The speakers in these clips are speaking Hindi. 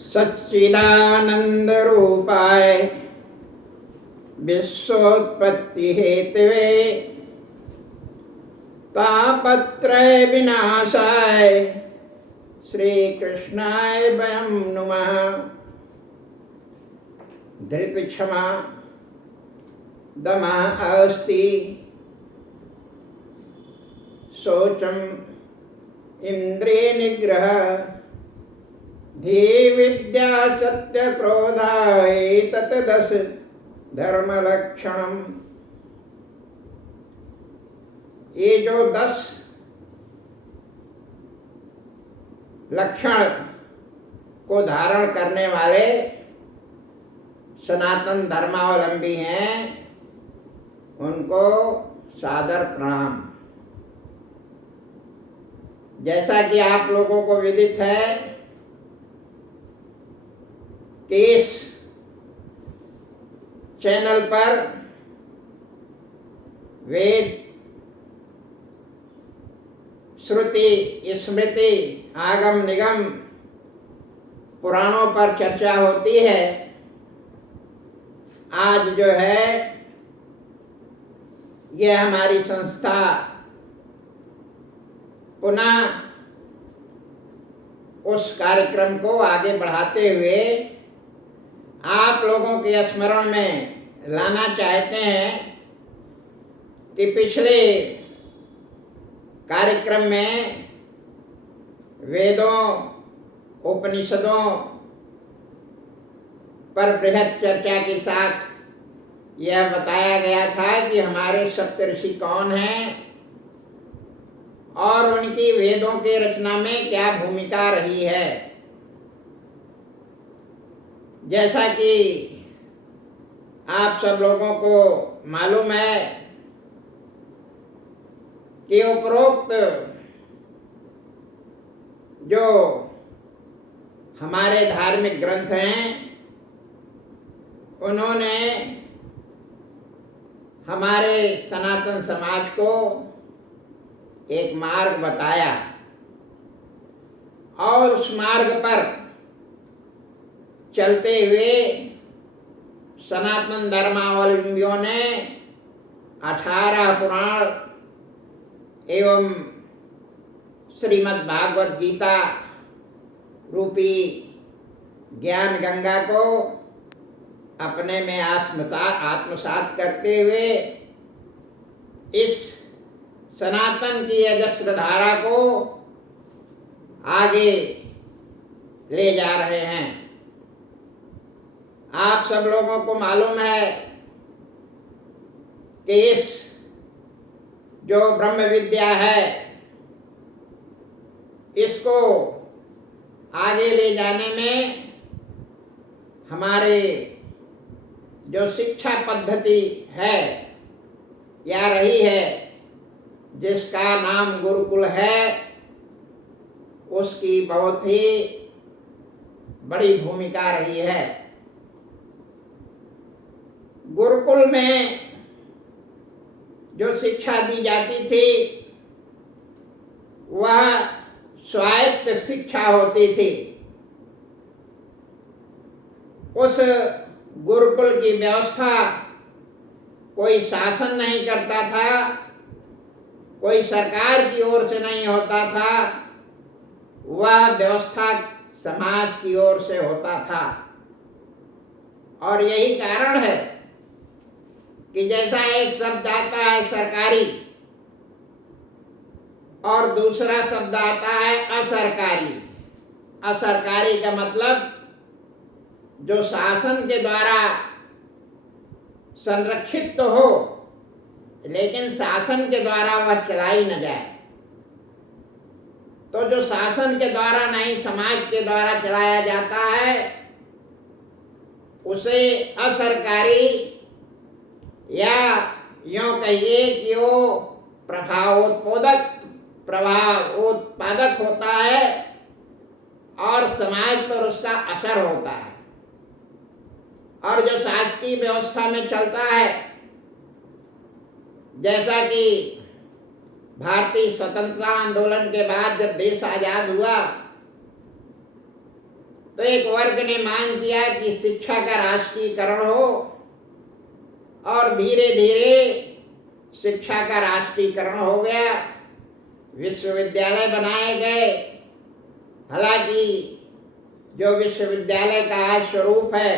सच्चिदानंद रूपाय विश्वोत्पत्ति हेतवे तापत्रय विनाशाय श्री कृष्णाय वयं नुमः। धृति क्षमा दमः अस्ति शौचम इंद्रिय निग्रह धी विद्या सत्य क्रोधा एतत् धर्म लक्षणम। ये जो 10 लक्षण को धारण करने वाले सनातन धर्मावलंबी हैं, उनको सादर प्रणाम। जैसा कि आप लोगों को विदित है कि इस चैनल पर वेद, श्रुति, स्मृति, आगम निगम पुराणों पर चर्चा होती है। आज जो है यह हमारी संस्था पुनः उस कार्यक्रम को आगे बढ़ाते हुए आप लोगों के स्मरण में लाना चाहते हैं कि पिछले कार्यक्रम में वेदों, उपनिषदों पर बृहद चर्चा के साथ यह बताया गया था कि हमारे सप्तऋषि कौन हैं और उनकी वेदों के रचना में क्या भूमिका रही है। जैसा कि आप सब लोगों को मालूम है कि उपरोक्त जो हमारे धार्मिक ग्रंथ हैं, उन्होंने हमारे सनातन समाज को एक मार्ग बताया और उस मार्ग पर चलते हुए सनातन धर्मावलंबियों ने 18 पुराण एवं श्रीमद् भागवत गीता रूपी ज्ञान गंगा को अपने में आत्मसात करते हुए इस सनातन की अजस्र धारा को आगे ले जा रहे हैं। आप सब लोगों को मालूम है कि इस जो ब्रह्म विद्या है, इसको आगे ले जाने में हमारे जो शिक्षा पद्धति है या रही है, जिसका नाम गुरुकुल है, उसकी बहुत ही बड़ी भूमिका रही है। गुरुकुल में जो शिक्षा दी जाती थी वह स्वायत्त शिक्षा होती थी। उस गुरुकुल की व्यवस्था कोई शासन नहीं करता था, कोई सरकार की ओर से नहीं होता था, वह व्यवस्था समाज की ओर से होता था। और यही कारण है कि जैसा एक शब्द आता है सरकारी और दूसरा शब्द आता है असरकारी। असरकारी का मतलब जो शासन के द्वारा संरक्षित तो हो, लेकिन शासन के द्वारा वह चलाई न जाए। तो जो शासन के द्वारा नहीं, समाज के द्वारा चलाया जाता है, उसे असरकारी या यूं कहिए कि वो प्रभावोत्पादक होता है और समाज पर उसका असर होता है। और जो शासकीय व्यवस्था में चलता है, जैसा कि भारतीय स्वतंत्रता आंदोलन के बाद जब देश आजाद हुआ तो एक वर्ग ने मांग किया कि शिक्षा का राष्ट्रीयकरण हो, और धीरे धीरे शिक्षा का राष्ट्रीयकरण हो गया, विश्वविद्यालय बनाए गए। हालांकि जो विश्वविद्यालय का आज स्वरूप है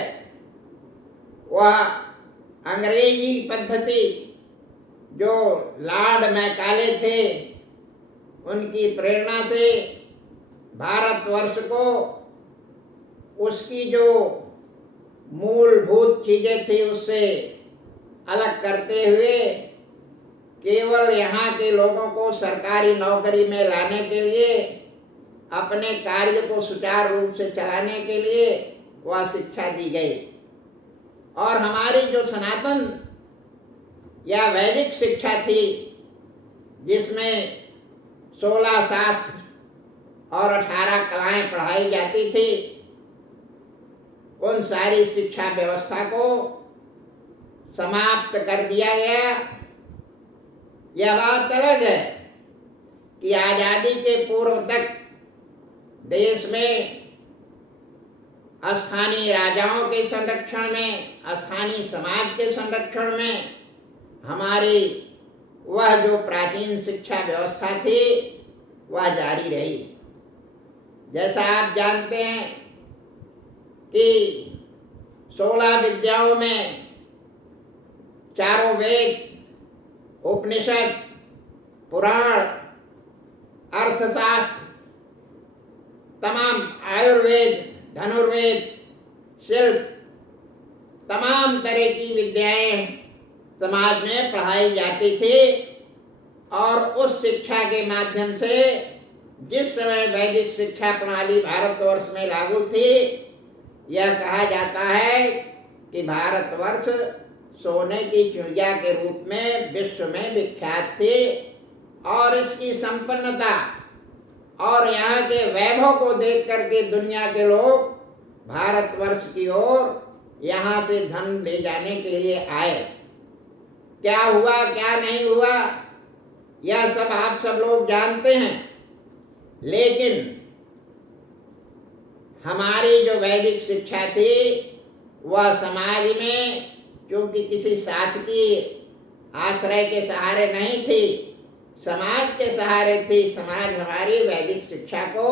वह अंग्रेजी पद्धति, जो लॉर्ड मैकाले थे उनकी प्रेरणा से भारतवर्ष को उसकी जो मूलभूत चीजें थी उससे अलग करते हुए केवल यहाँ के लोगों को सरकारी नौकरी में लाने के लिए, अपने कार्य को सुचारू रूप से चलाने के लिए वह शिक्षा दी गई। और हमारी जो सनातन या वैदिक शिक्षा थी, जिसमें 16 शास्त्र और 18 कलाएं पढ़ाई जाती थी, उन सारी शिक्षा व्यवस्था को समाप्त कर दिया गया। यह बात अलग है कि आजादी के पूर्व तक देश में स्थानीय राजाओं के संरक्षण में, स्थानीय समाज के संरक्षण में हमारी वह जो प्राचीन शिक्षा व्यवस्था थी वह जारी रही। जैसा आप जानते हैं कि 16 विद्याओं में चारों वेद, उपनिषद, पुराण, अर्थशास्त्र, तमाम आयुर्वेद, धनुर्वेद, शिल्प, तमाम तरह की विद्याएं समाज में पढ़ाई जाती थी। और उस शिक्षा के माध्यम से जिस समय वैदिक शिक्षा प्रणाली भारतवर्ष में लागू थी, यह कहा जाता है कि भारतवर्ष सोने की चिड़िया के रूप में विश्व में विख्यात थी। और इसकी संपन्नता और यहाँ के वैभव को देख करके दुनिया के लोग भारतवर्ष की ओर यहाँ से धन ले जाने के लिए आए। क्या हुआ क्या नहीं हुआ यह सब आप सब लोग जानते हैं, लेकिन हमारी जो वैदिक शिक्षा थी वह समाज में क्योंकि किसी शासकीय आश्रय के सहारे नहीं थी, समाज के सहारे थी। समाज हमारी वैदिक शिक्षा को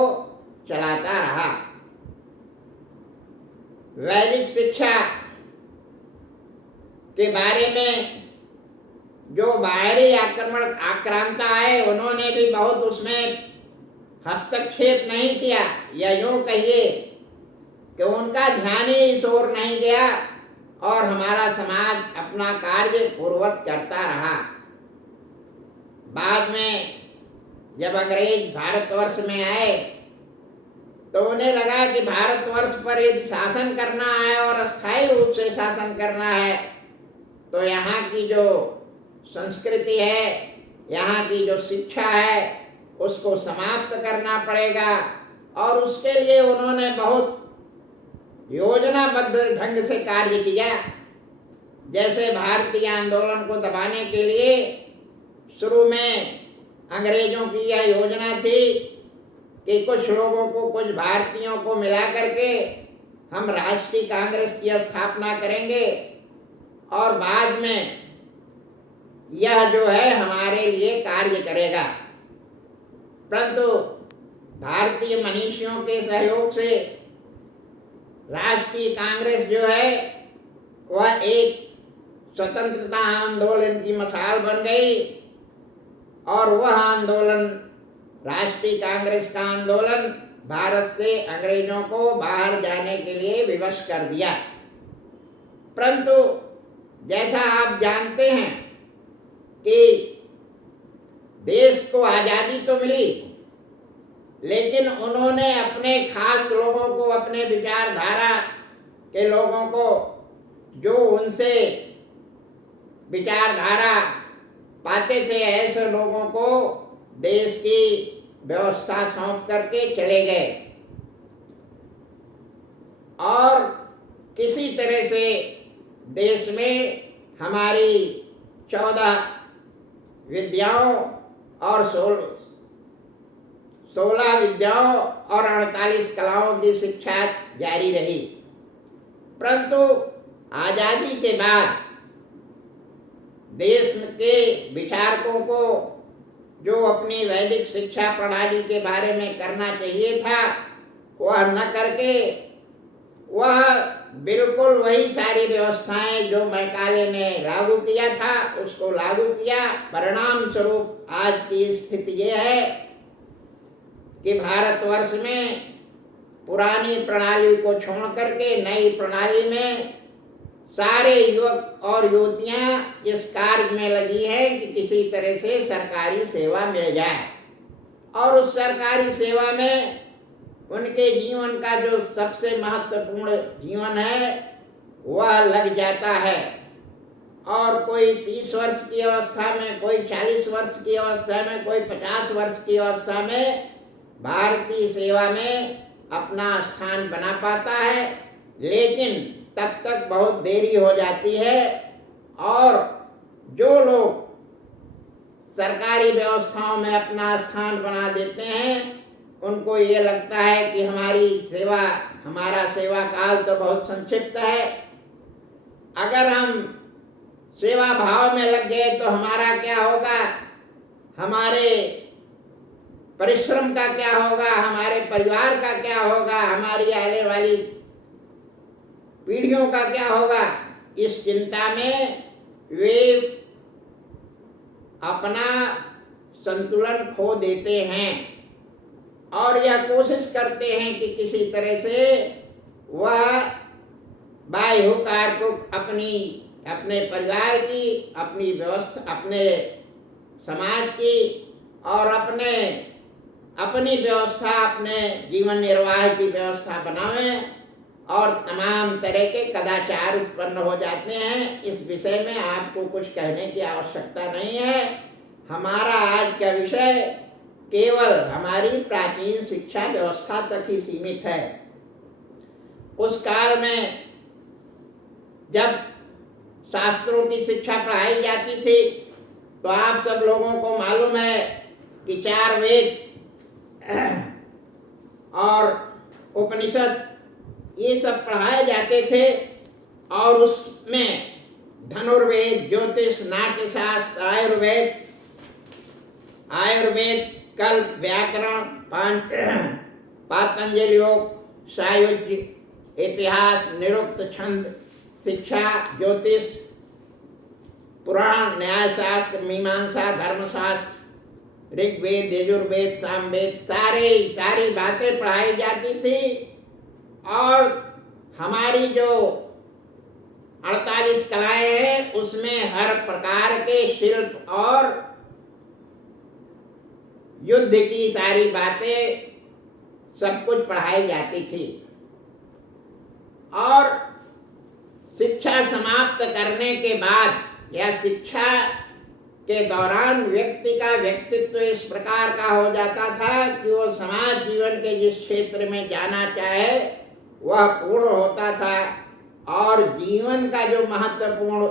चलाता रहा। वैदिक शिक्षा के बारे में जो बाहरी आक्रांता आए, उन्होंने भी बहुत उसमें हस्तक्षेप नहीं किया, या यूं कहिए कि उनका ध्यान ही इस ओर नहीं गया और हमारा समाज अपना कार्य पूर्ववत करता रहा। बाद में जब अंग्रेज भारतवर्ष में आए तो उन्हें लगा कि भारतवर्ष पर यदि शासन करना है और अस्थायी रूप से शासन करना है तो यहाँ की जो संस्कृति है, यहाँ की जो शिक्षा है, उसको समाप्त करना पड़ेगा। और उसके लिए उन्होंने बहुत योजनाबद्ध ढंग से कार्य किया। जैसे भारतीय आंदोलन को दबाने के लिए शुरू में अंग्रेजों की यह योजना थी कि कुछ लोगों को, कुछ भारतीयों को मिला करके हम राष्ट्रीय कांग्रेस की स्थापना करेंगे और बाद में यह जो है हमारे लिए कार्य करेगा। परंतु भारतीय मनीषियों के सहयोग से राष्ट्रीय कांग्रेस जो है वह एक स्वतंत्रता आंदोलन की मिसाल बन गई। और वह आंदोलन, राष्ट्रीय कांग्रेस का आंदोलन, भारत से अंग्रेजों को बाहर जाने के लिए विवश कर दिया। परंतु जैसा आप जानते हैं कि देश को आज़ादी तो मिली, लेकिन उन्होंने अपने खास लोगों को, अपने विचारधारा के लोगों को, जो उनसे विचारधारा पाते थे, ऐसे लोगों को देश की व्यवस्था सौंप करके चले गए। और किसी तरह से देश में हमारी 14 विद्याओं और 16 विद्याओं और 48 कलाओं की शिक्षा जारी रही। परंतु आजादी के बाद देश के विचारकों को जो अपनी वैदिक शिक्षा प्रणाली के बारे में करना चाहिए था वह न करके वह बिल्कुल वही सारी व्यवस्थाएं जो मैकाले ने लागू किया था उसको लागू किया। परिणाम स्वरूप आज की स्थिति यह है कि भारतवर्ष में पुरानी प्रणाली को छोड़ करके नई प्रणाली में सारे युवक और युवतियां इस कार्य में लगी है कि किसी तरह से सरकारी सेवा मिल जाए और उस सरकारी सेवा में उनके जीवन का जो सबसे महत्वपूर्ण जीवन है वह लग जाता है। और कोई 30 वर्ष की अवस्था में, कोई 40 वर्ष की अवस्था में, कोई 50 वर्ष की अवस्था में भारतीय सेवा में अपना स्थान बना पाता है, लेकिन तब तक बहुत देरी हो जाती है। और जो लोग सरकारी व्यवस्थाओं में अपना स्थान बना देते हैं उनको ये लगता है कि हमारा सेवा काल तो बहुत संक्षिप्त है, अगर हम सेवा भाव में लग गए तो हमारा क्या होगा, हमारे परिश्रम का क्या होगा, हमारे परिवार का क्या होगा, हमारी आने वाली पीढ़ियों का क्या होगा। इस चिंता में वे अपना संतुलन खो देते हैं और यह कोशिश करते हैं कि किसी तरह से वह बाह्यकार को अपने परिवार की, अपनी व्यवस्था, अपने समाज की और अपनी व्यवस्था, अपने जीवन निर्वाह की व्यवस्था बनावें और तमाम तरह के कदाचार उत्पन्न हो जाते हैं। इस विषय में आपको कुछ कहने की आवश्यकता नहीं है। हमारा आज का विषय केवल हमारी प्राचीन शिक्षा व्यवस्था तक ही सीमित है। उस काल में जब शास्त्रों की शिक्षा पढ़ाई जाती थी तो आप सब लोगों को मालूम है कि 4 वेद और उपनिषद ये सब पढ़ाए जाते थे और उसमें धनुर्वेद, ज्योतिष, नाट्यशास्त्र, आयुर्वेद, कल्प, व्याकरण, पातंजलि योग, सायुज्य, इतिहास, निरुक्त, छंद, शिक्षा, ज्योतिष, पुराण, न्यायशास्त्र, मीमांसा, धर्मशास्त्र, ऋग्वेद, यजुर्वेद, सामवेद, सारी बातें पढ़ाई जाती थी। और हमारी जो 48 कलाएं हैं उसमें हर प्रकार के शिल्प और युद्ध की सारी बातें सब कुछ पढ़ाई जाती थी। और शिक्षा समाप्त करने के बाद या शिक्षा के दौरान व्यक्ति का व्यक्तित्व इस प्रकार का हो जाता था कि वो समाज जीवन के जिस क्षेत्र में जाना चाहे वह पूर्ण होता था और जीवन का जो महत्वपूर्ण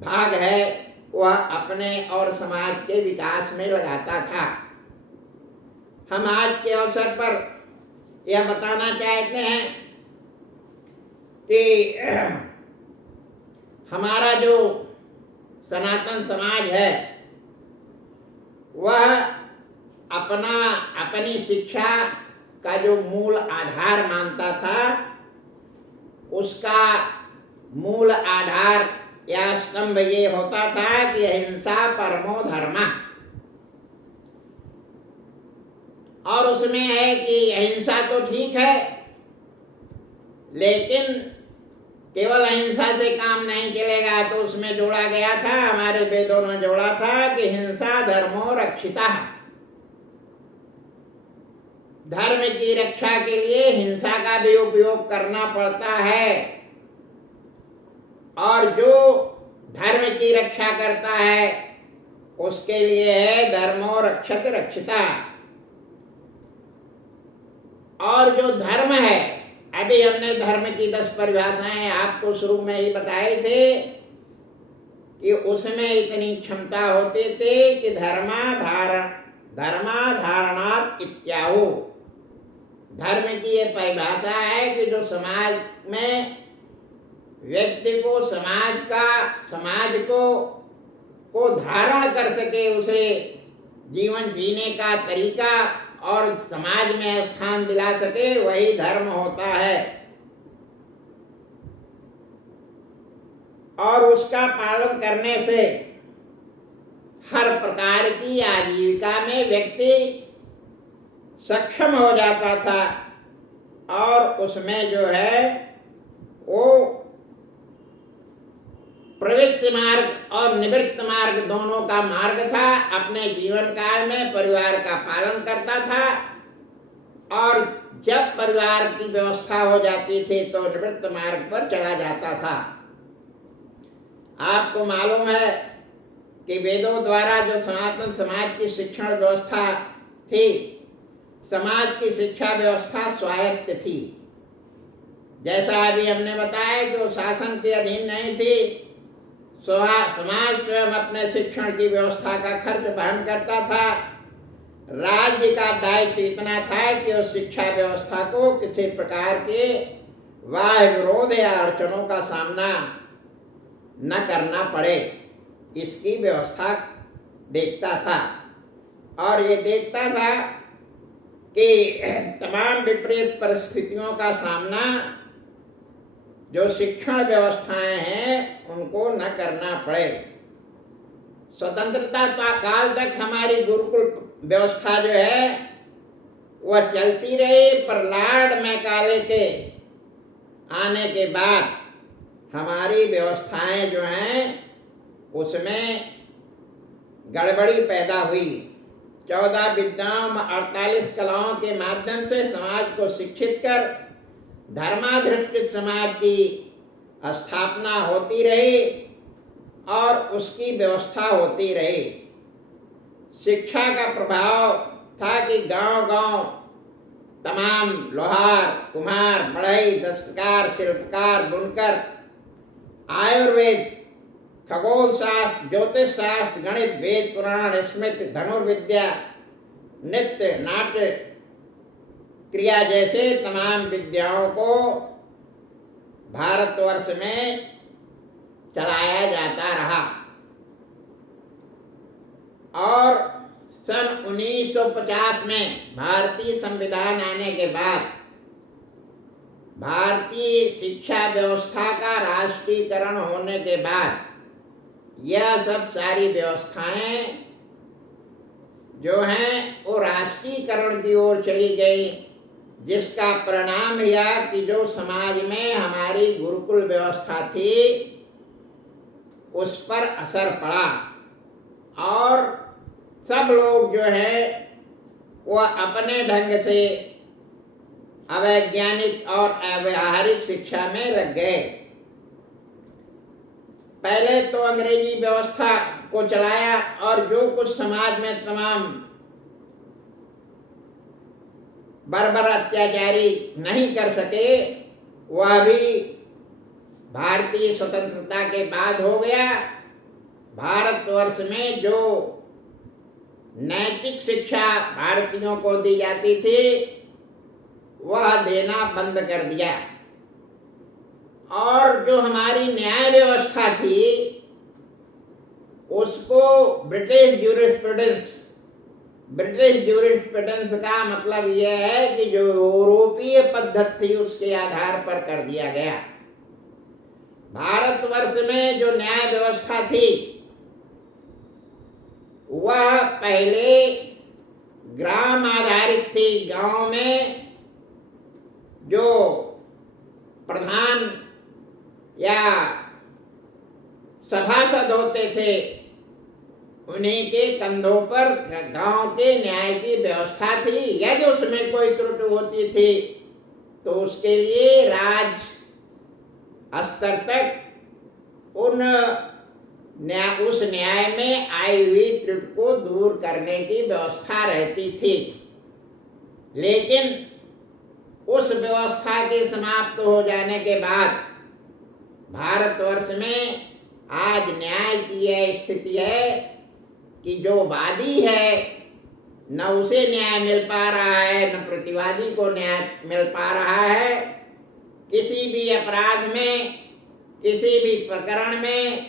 भाग है वह अपने और समाज के विकास में लगाता था। हम आज के अवसर पर यह बताना चाहते हैं कि हमारा जो सनातन समाज है वह अपनी शिक्षा का जो मूल आधार मानता था, उसका मूल आधार या स्तंभ ये होता था कि अहिंसा परमो धर्मः। और उसमें है कि अहिंसा तो ठीक है, लेकिन केवल अहिंसा से काम नहीं चलेगा, तो उसमें जोड़ा गया था, हमारे वेदों ने जोड़ा था कि हिंसा धर्मो रक्षितः। धर्म की रक्षा के लिए हिंसा का भी उपयोग करना पड़ता है और जो धर्म की रक्षा करता है उसके लिए है धर्मो रक्षत रक्षिता। और जो धर्म है, अभी हमने धर्म की 10 परिभाषाएं आपको शुरू में ही बताए थे कि उसमें इतनी क्षमता होती थी कि धर्माधारणात् इत्याहु। धर्म की ये परिभाषा है कि जो समाज में व्यक्ति को समाज को धारण कर सके, उसे जीवन जीने का तरीका और समाज में स्थान दिला सके, वही धर्म होता है। और उसका पालन करने से हर प्रकार की आजीविका में व्यक्ति सक्षम हो जाता था और उसमें जो है वो प्रवृत्ति मार्ग और निवृत्त मार्ग दोनों का मार्ग था। अपने जीवन काल में परिवार का पालन करता था और जब परिवार की व्यवस्था हो जाती थी तो निवृत्त मार्ग पर चला जाता था। आपको मालूम है कि वेदों द्वारा जो सनातन समाज की शिक्षण व्यवस्था थी, समाज की शिक्षा व्यवस्था स्वायत्त थी। जैसा अभी हमने बताया कि वो शासन के अधीन नहीं थी, समाज स्वयं अपने शिक्षण की व्यवस्था का खर्च वहन करता था। राज्य का दायित्व इतना था कि उस शिक्षा व्यवस्था को किसी प्रकार के बाह्य विरोध या अड़चनों का सामना न करना पड़े, इसकी व्यवस्था देखता था। और ये देखता था कि तमाम विपरीत परिस्थितियों का सामना जो शिक्षण व्यवस्थाएं हैं उनको न करना पड़े। स्वतंत्रता काल तक हमारी गुरुकुल व्यवस्था जो है वह चलती रही, पर लॉर्ड मैकाले के आने के बाद हमारी व्यवस्थाएं जो हैं उसमें गड़बड़ी पैदा हुई। 14 विद्याओं 48 कलाओं के माध्यम से समाज को शिक्षित कर धर्माधिष्ठित समाज की स्थापना होती रही और उसकी व्यवस्था होती रही। शिक्षा का प्रभाव था कि गांव-गांव तमाम लोहार, कुम्हार, बढ़ई, दस्तकार, शिल्पकार, बुनकर, आयुर्वेद, खगोल शास्त्र, ज्योतिष शास्त्र, गणित, वेद, पुराण, स्मृति, धनुर्विद्या, नृत्य, नाट्य, क्रिया जैसे तमाम विद्याओं को भारतवर्ष में चलाया जाता रहा। और सन 1950 में भारतीय संविधान आने के बाद भारतीय शिक्षा व्यवस्था का राष्ट्रीयकरण होने के बाद यह सब सारी व्यवस्थाएं जो हैं वो राष्ट्रीयकरण की ओर चली गई, जिसका परिणाम यह कि जो समाज में हमारी गुरुकुल व्यवस्था थी उस पर असर पड़ा और सब लोग जो है वह अपने ढंग से अवैज्ञानिक और अव्यावहारिक शिक्षा में लग गए। पहले तो अंग्रेजी व्यवस्था को चलाया और जो कुछ समाज में तमाम बर्बर अत्याचारी नहीं कर सके वह भी भारतीय स्वतंत्रता के बाद हो गया। भारतवर्ष में जो नैतिक शिक्षा भारतीयों को दी जाती थी वह देना बंद कर दिया और जो हमारी न्याय व्यवस्था थी उसको ब्रिटिश ज्यूरिस्प्रूडेंस का मतलब यह है कि जो यूरोपीय पद्धति थी उसके आधार पर कर दिया गया। भारतवर्ष में जो न्याय व्यवस्था थी वह पहले ग्राम आधारित थी। गांव में जो प्रधान या सभासद होते थे उन्हीं के कंधों पर गांव के न्याय की व्यवस्था थी। यदि उसमें कोई त्रुटि होती थी तो उसके लिए राज्य स्तर तक उस न्याय में आई हुई त्रुटि को दूर करने की व्यवस्था रहती थी। लेकिन उस व्यवस्था के समाप्त हो जाने के बाद भारतवर्ष में आज न्याय की यह स्थिति है कि जो वादी है न उसे न्याय मिल पा रहा है, न प्रतिवादी को न्याय मिल पा रहा है। किसी भी अपराध में, किसी भी प्रकरण में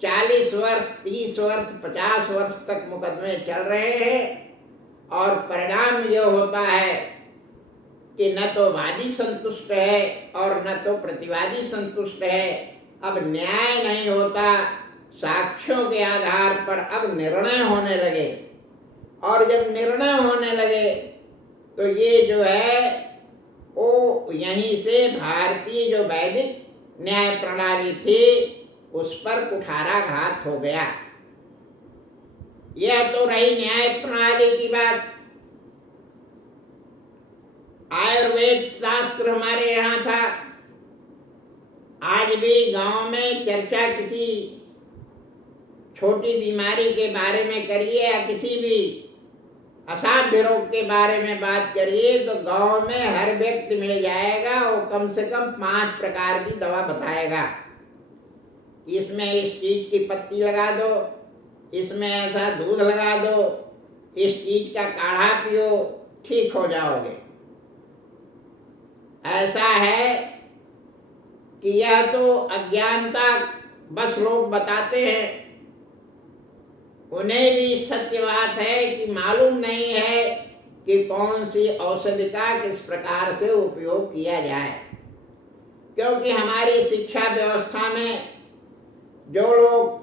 40 वर्ष, 30 वर्ष, 50 वर्ष तक मुकदमे चल रहे हैं और परिणाम यह होता है कि न तो वादी संतुष्ट है और न तो प्रतिवादी संतुष्ट है। अब न्याय नहीं होता, साक्ष्यों के आधार पर अब निर्णय होने लगे, और जब निर्णय होने लगे तो ये जो है वो यहीं से भारतीय जो वैदिक न्याय प्रणाली थी उस पर कुठाराघात हो गया। यह तो रही न्याय प्रणाली की बात। आयुर्वेद शास्त्र हमारे यहाँ था। आज भी गांव में चर्चा किसी छोटी बीमारी के बारे में करिए या किसी भी असाध्य रोग के बारे में बात करिए तो गांव में हर व्यक्ति मिल जाएगा। वो कम से कम 5 प्रकार की दवा बताएगा। इसमें इस चीज की पत्ती लगा दो, इसमें ऐसा दूध लगा दो, इस चीज का काढ़ा पियो, ठीक हो जाओगे। ऐसा है कि यह तो अज्ञानता बस लोग बताते हैं। उन्हें भी सत्य बात है कि मालूम नहीं है कि कौन सी औषधि का किस प्रकार से उपयोग किया जाए, क्योंकि हमारी शिक्षा व्यवस्था में जो लोग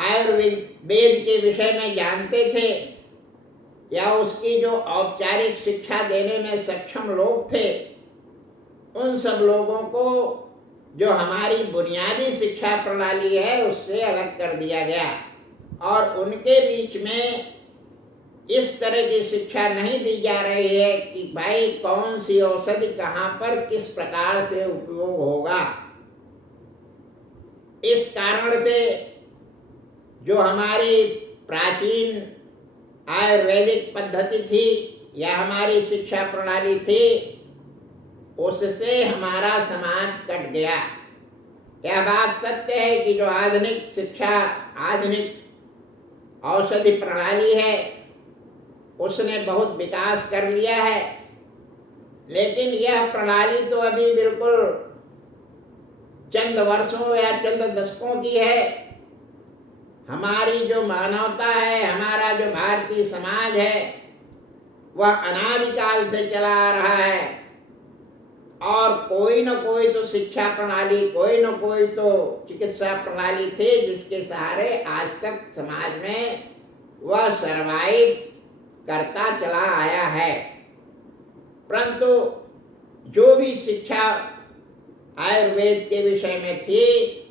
आयुर्वेद के विषय में जानते थे या उसकी जो औपचारिक शिक्षा देने में सक्षम लोग थे, उन सब लोगों को जो हमारी बुनियादी शिक्षा प्रणाली है उससे अलग कर दिया गया और उनके बीच में इस तरह की शिक्षा नहीं दी जा रही है कि भाई कौन सी औषधि कहाँ पर किस प्रकार से उपयोग होगा। इस कारण से जो हमारी प्राचीन आयुर्वेदिक पद्धति थी या हमारी शिक्षा प्रणाली थी उससे हमारा समाज कट गया। यह बात सत्य है कि जो आधुनिक शिक्षा, आधुनिक औषधि प्रणाली है उसने बहुत विकास कर लिया है, लेकिन यह प्रणाली तो अभी बिल्कुल चंद वर्षों या चंद दशकों की है। हमारी जो मानवता है, हमारा जो भारतीय समाज है, वह अनादिकाल से चला आ रहा है और कोई न कोई तो शिक्षा प्रणाली, कोई न कोई तो चिकित्सा प्रणाली थे जिसके सहारे आज तक समाज में वह सर्वाइव करता चला आया है। परंतु जो भी शिक्षा आयुर्वेद के विषय में थी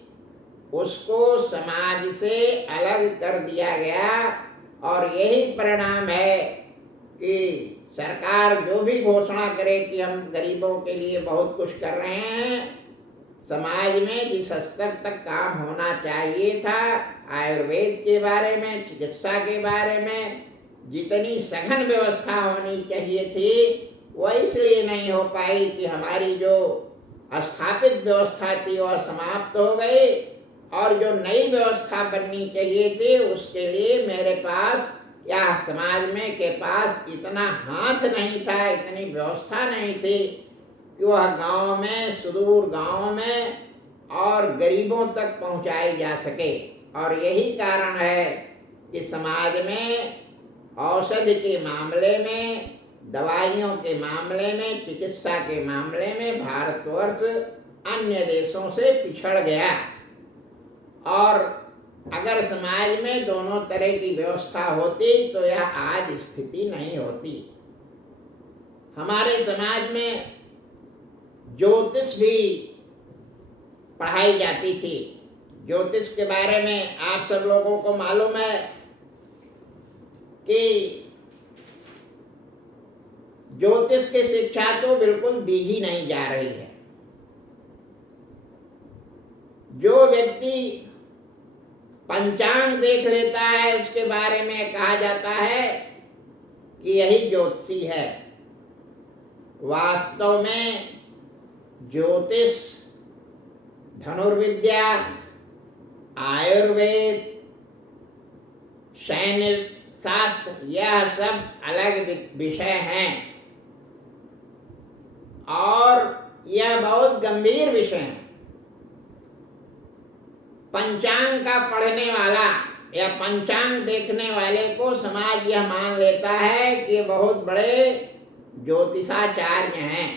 उसको समाज से अलग कर दिया गया और यही परिणाम है कि सरकार जो भी घोषणा करे कि हम गरीबों के लिए बहुत कुछ कर रहे हैं, समाज में जिस स्तर तक काम होना चाहिए था आयुर्वेद के बारे में, चिकित्सा के बारे में जितनी सघन व्यवस्था होनी चाहिए थी वह इसलिए नहीं हो पाई कि हमारी जो स्थापित व्यवस्था थी वह समाप्त हो गई और जो नई व्यवस्था बननी चाहिए थी उसके लिए मेरे पास या समाज में के पास इतना हाथ नहीं था, इतनी व्यवस्था नहीं थी कि वह गांव में, सुदूर गांव में और गरीबों तक पहुंचाई जा सके। और यही कारण है कि समाज में औषधि के मामले में, दवाइयों के मामले में, चिकित्सा के मामले में भारतवर्ष अन्य देशों से पिछड़ गया। और अगर समाज में दोनों तरह की व्यवस्था होती तो यह आज स्थिति नहीं होती। हमारे समाज में ज्योतिष भी पढ़ाई जाती थी। ज्योतिष के बारे में आप सब लोगों को मालूम है कि ज्योतिष की शिक्षा तो बिल्कुल दी ही नहीं जा रही है। जो व्यक्ति पंचांग देख लेता है उसके बारे में कहा जाता है कि यही ज्योतिषी है। वास्तव में ज्योतिष, धनुर्विद्या, आयुर्वेद, शास्त्र, यह सब अलग विषय हैं और यह बहुत गंभीर विषय है। पंचांग का पढ़ने वाला या पंचांग देखने वाले को समाज यह मान लेता है कि बहुत बड़े ज्योतिषाचार्य हैं,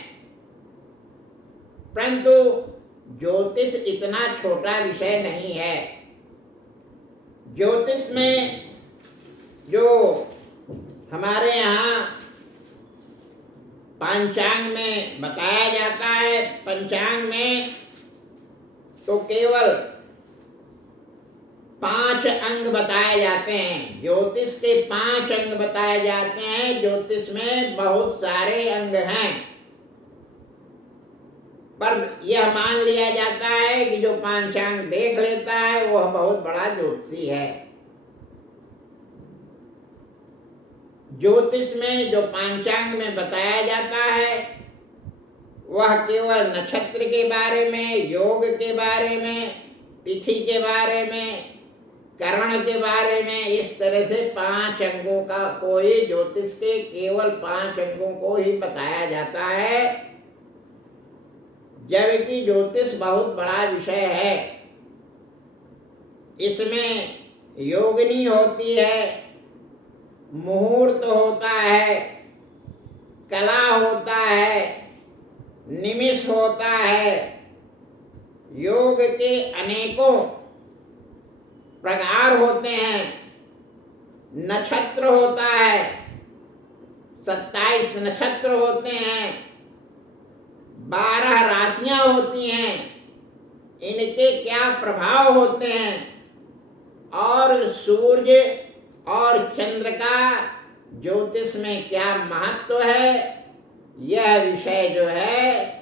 परंतु ज्योतिष इतना छोटा विषय नहीं है। ज्योतिष में जो हमारे यहाँ पंचांग में बताया जाता है, पंचांग में तो केवल 5 अंग बताए जाते हैं। ज्योतिष के 5 अंग बताए जाते हैं। ज्योतिष में बहुत सारे अंग हैं, पर यह मान लिया जाता है कि जो पंचांग देख लेता है वह बहुत बड़ा ज्योतिषी है। ज्योतिष में जो पंचांग में बताया जाता है वह केवल नक्षत्र के बारे में, योग के बारे में, तिथि के बारे में, करण के बारे में, इस तरह से 5 अंगों का कोई ज्योतिष के केवल 5 अंगों को ही बताया जाता है, जबकि ज्योतिष बहुत बड़ा विषय है। इसमें योगिनी होती है, मुहूर्त होता है, कला होता है, निमिष होता है, योग के अनेकों प्रकार होते हैं, नक्षत्र होता है, 27 नक्षत्र होते हैं, 12 राशियां होती हैं, इनके क्या प्रभाव होते हैं और सूर्य और चंद्र का ज्योतिष में क्या महत्व है, यह विषय जो है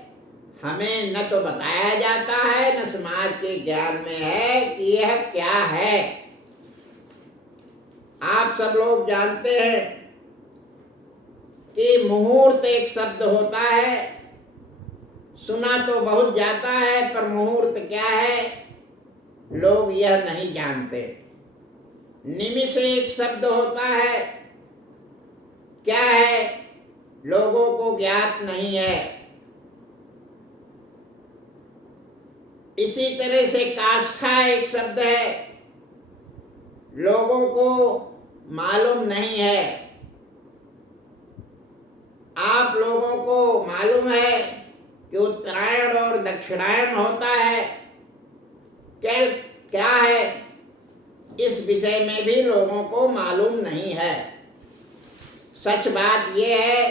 हमें न तो बताया जाता है न समाज के ज्ञान में है कि यह क्या है। आप सब लोग जानते हैं कि मुहूर्त एक शब्द होता है, सुना तो बहुत जाता है, पर मुहूर्त क्या है लोग यह नहीं जानते। निमिष एक शब्द होता है, क्या है लोगों को ज्ञात नहीं है। इसी तरह से काष्ठा एक शब्द है, लोगों को मालूम नहीं है। आप लोगों को मालूम है कि उत्तरायण और दक्षिणायन होता है, क्या है इस विषय में भी लोगों को मालूम नहीं है। सच बात यह है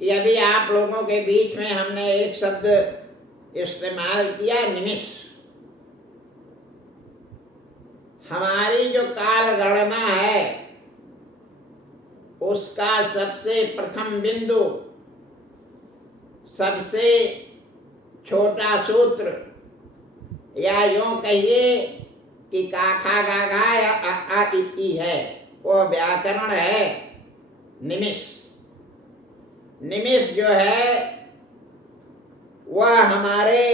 कि अभी आप लोगों के बीच में हमने एक शब्द इस्तेमाल किया, निमिष। हमारी जो काल गणना है उसका सबसे प्रथम बिंदु, सबसे छोटा सूत्र, या यूं कहिए कि काखा गागा या आ इति है, वो व्याकरण है निमिष। निमिष जो है वह हमारे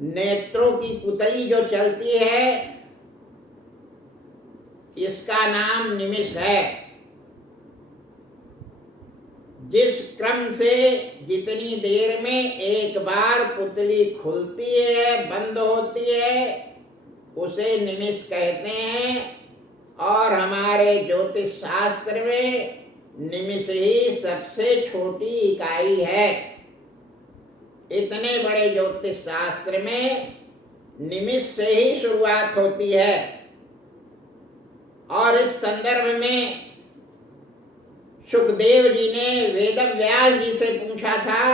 नेत्रों की पुतली जो चलती है इसका नाम निमिष है। जिस क्रम से जितनी देर में एक बार पुतली खुलती है, बंद होती है, उसे निमिष कहते हैं। और हमारे ज्योतिष शास्त्र में निमिष ही सबसे छोटी इकाई है। इतने बड़े ज्योतिष शास्त्र में निमिष से ही शुरुआत होती है। और इस संदर्भ में सुखदेव जी ने वेदव्यास जी से पूछा था।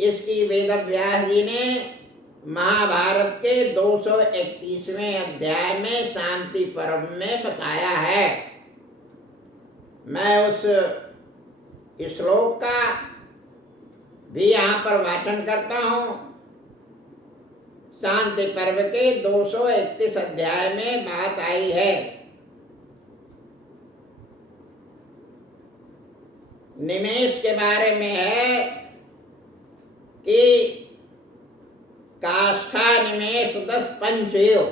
इसकी वेदव्यास जी ने महाभारत के 231वें अध्याय में शांति पर्व में बताया है। मैं उस श्लोक का भी यहाँ पर वाचन करता हूँ। शांति पर्व के 231 अध्याय में बात आई है। निमेष के बारे में है कि काष्ठा निमेष 10 पंचयो,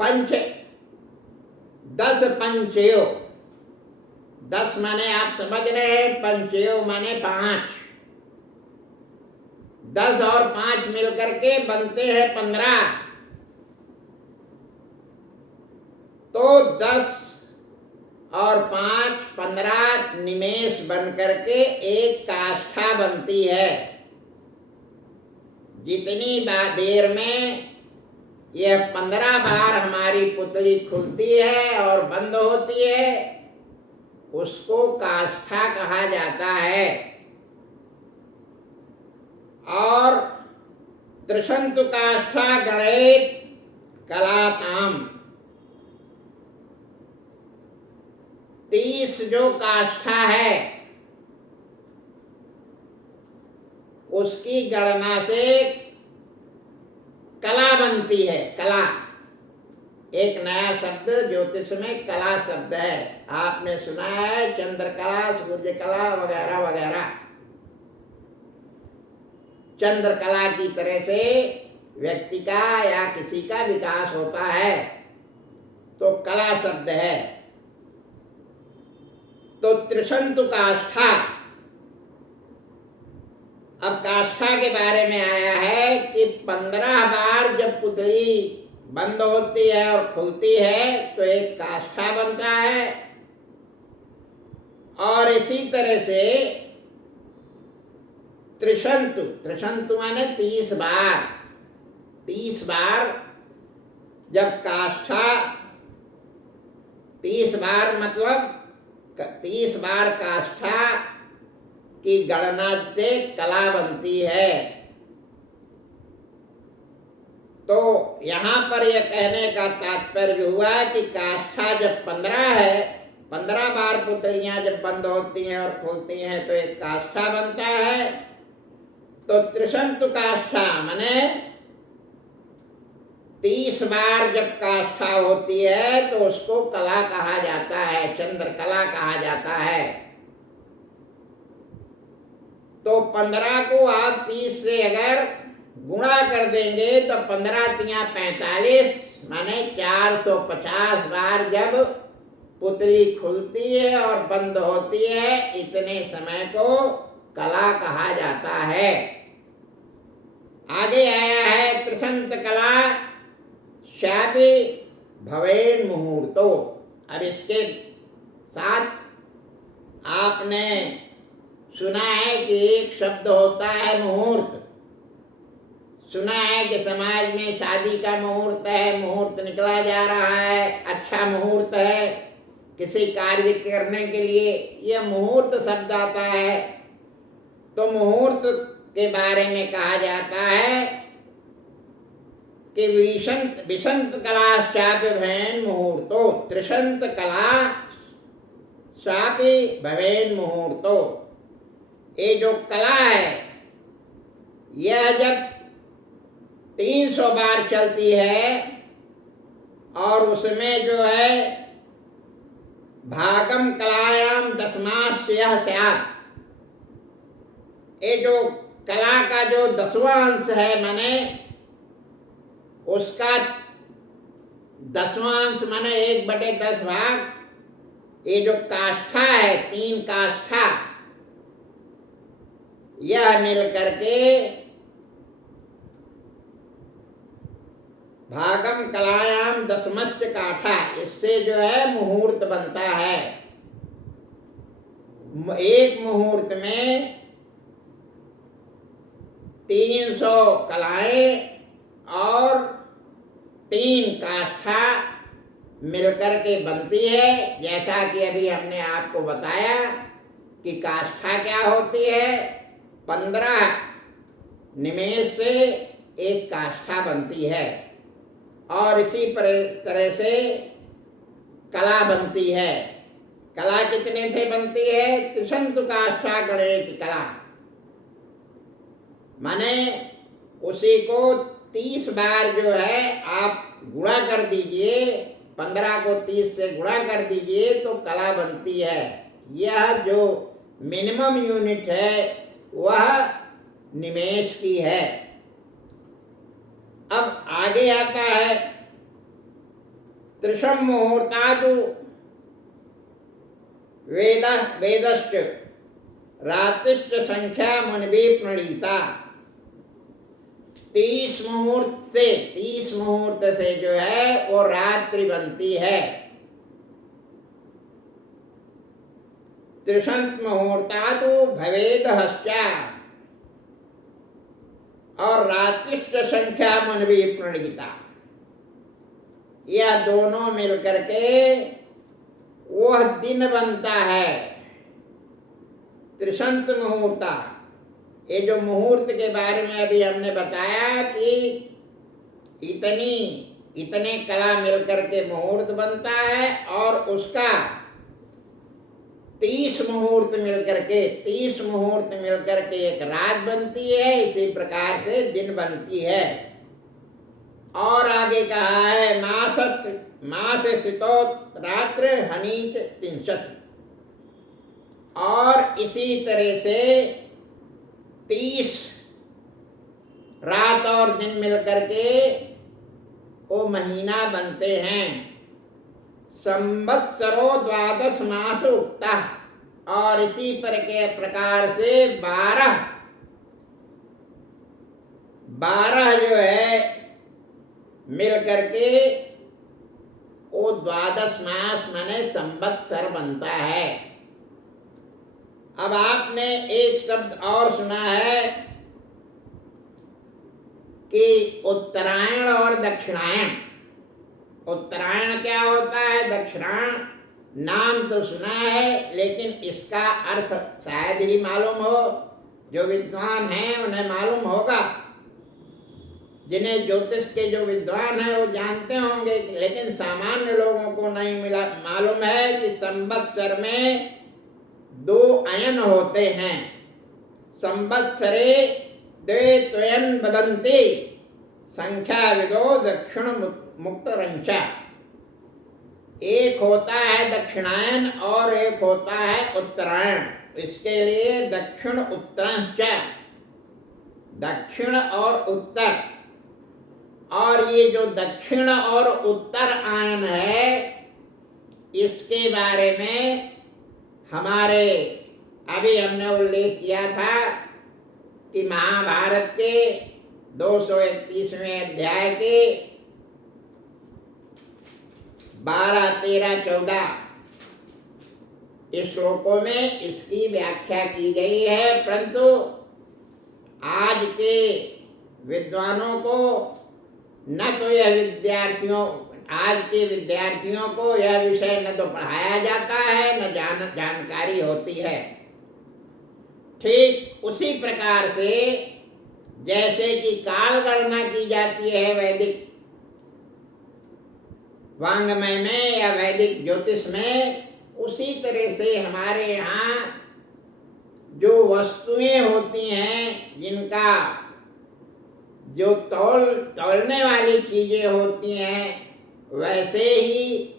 पंच 10 पंचयो, 10 माने आप समझ रहे हैं, पंचयो माने 5, 10 और 5 मिलकर के बनते हैं 15। तो 10 और 5 15 निमेष बन करके एक काष्ठा बनती है। जितनी देर में यह 15 बार हमारी पुतली खुलती है और बंद होती है, उसको काष्ठा कहा जाता है। और त्रिशंतु काष्ठा गणेत कलाताम, 30 जो काष्ठा है उसकी गणना से कला बनती है। कला एक नया शब्द ज्योतिष में कला शब्द है, आपने सुना है, चंद्रकला, सूर्य कला वगैरह वगैरह। चंद्र कला की तरह से व्यक्ति का या किसी का विकास होता है, तो कला शब्द है। तो त्रिशंतु काष्ठा, अब काष्ठा के बारे में आया है कि 15 बार जब पुतली बंद होती है और खुलती है तो एक काष्ठा बनता है। और इसी तरह से त्रिशंतु, त्रिशंतु माने 30 बार, 30 बार जब काष्ठा, 30 बार मतलब 30 बार काष्ठा की गणना से कला बनती है। तो यहाँ पर यह कहने का तात्पर्य हुआ कि काष्ठा जब 15 है, 15 बार पुतलियां जब बंद होती हैं और खुलती हैं तो एक काष्ठा बनता है। तो त्रिशंतु काष्ठा माने 30 बार जब काष्ठा होती है तो उसको कला कहा जाता है, चंद्रकला कहा जाता है। तो 15 को आप 30 से अगर गुणा कर देंगे तो 15 तिया 45 माने 450 बार जब पुतली खुलती है और बंद होती है, इतने समय को कला कहा जाता है। आगे आया है त्रिशंत कला शापि भवेन मुहूर्तो। अब इसके साथ आपने सुना है कि एक शब्द होता है मुहूर्त। सुना है कि समाज में शादी का मुहूर्त है, मुहूर्त निकला जा रहा है, अच्छा मुहूर्त है किसी कार्य करने के लिए, यह मुहूर्त शब्द आता है। तो मुहूर्त के बारे में कहा जाता है कि विशंत कला शापि भवेन मुहूर्तो, त्रिशंत कला शापि भवेन मुहूर्तो। ये जो कला है यह जब 300 बार चलती है और उसमें जो है भागम कलायाम दशमांशयः स्यात्, ये जो कला का जो 10वां अंश है माने उसका 10वां अंश माने 1/10 भाग, ये जो काष्ठा है 3 काष्ठा, यह मिल करके भागम कलायाम दशमश्च काठा, इससे जो है मुहूर्त बनता है। एक मुहूर्त में 300 कलाएं और 3 काष्ठा मिलकर के बनती है। जैसा कि अभी हमने आपको बताया कि काष्ठा क्या होती है, 15 निमेष से एक काष्ठा बनती है। और इसी तरह से कला बनती है। कला कितने से बनती है? त्रिशंतु काष्ठा गणेत कला, माने उसी को 30 बार जो है आप गुणा कर दीजिए, 15 को 30 से गुणा कर दीजिए तो कला बनती है। यह जो मिनिमम यूनिट है वह निमेष की है। अब आगे आता है त्रिशं मुहूर्तादु वेदश्च रात्रिश्च संख्या मुनिभिः प्रणीता। 30 मुहूर्त से जो है वो रात्रि बनती है। त्रिशंत मुहूर्तादु भवेदश्च और रात्रिश्च संख्या मुनिभिः प्रणीता। यह दोनों मिलकर के वह दिन बनता है। त्रिशंत मुहूर्ता, ये जो मुहूर्त के बारे में अभी हमने बताया कि इतने कला मिलकर के मुहूर्त बनता है और उसका 30 मुहूर्त मिलकर के एक रात बनती है। इसी प्रकार से दिन बनती है। और आगे कहा है मास स्थितो रात्र हनीच 30। और इसी तरह से 30 रात और दिन मिलकर के वो महीना बनते हैं। संवत्सरो 12 मास उक्ता। और इसी प्रकार से 12 जो है मिल करके वो 12 मास माने संवत्सर बनता है। अब आपने एक शब्द और सुना है कि उत्तरायण और दक्षिणायन। उत्तरायण क्या होता है, दक्षिणायन नाम तो सुना है, लेकिन इसका अर्थ शायद ही मालूम हो। जो विद्वान हैं उन्हें मालूम होगा, जिन्हें ज्योतिष के जो विद्वान हैं वो जानते होंगे, लेकिन सामान्य लोगों को नहीं मालूम है कि संवत्सर में 2 अयन होते हैं। संवत्सरे 2 त्वयन बदन्ति संख्या विदो दक्षिण मुक्तरंच। एक होता है दक्षिणायन और एक होता है उत्तरायण। इसके लिए दक्षिण उत्तरांश, दक्षिण और उत्तर। और ये जो दक्षिण और उत्तर आयन है, इसके बारे में हमारे अभी हमने उल्लेख किया था कि महाभारत के 231वें अध्याय के 12, 13, 14 इस श्लोकों में इसकी व्याख्या की गई है। परंतु आज के विद्वानों को न तो आज के विद्यार्थियों को यह विषय न तो पढ़ाया जाता है न जानकारी होती है। ठीक उसी प्रकार से जैसे कि काल गणना की जाती है वैदिक वांग्मय में या वैदिक ज्योतिष में, उसी तरह से हमारे यहाँ जो वस्तुएं होती हैं, जिनका जो तौलने वाली चीजें होती हैं, वैसे ही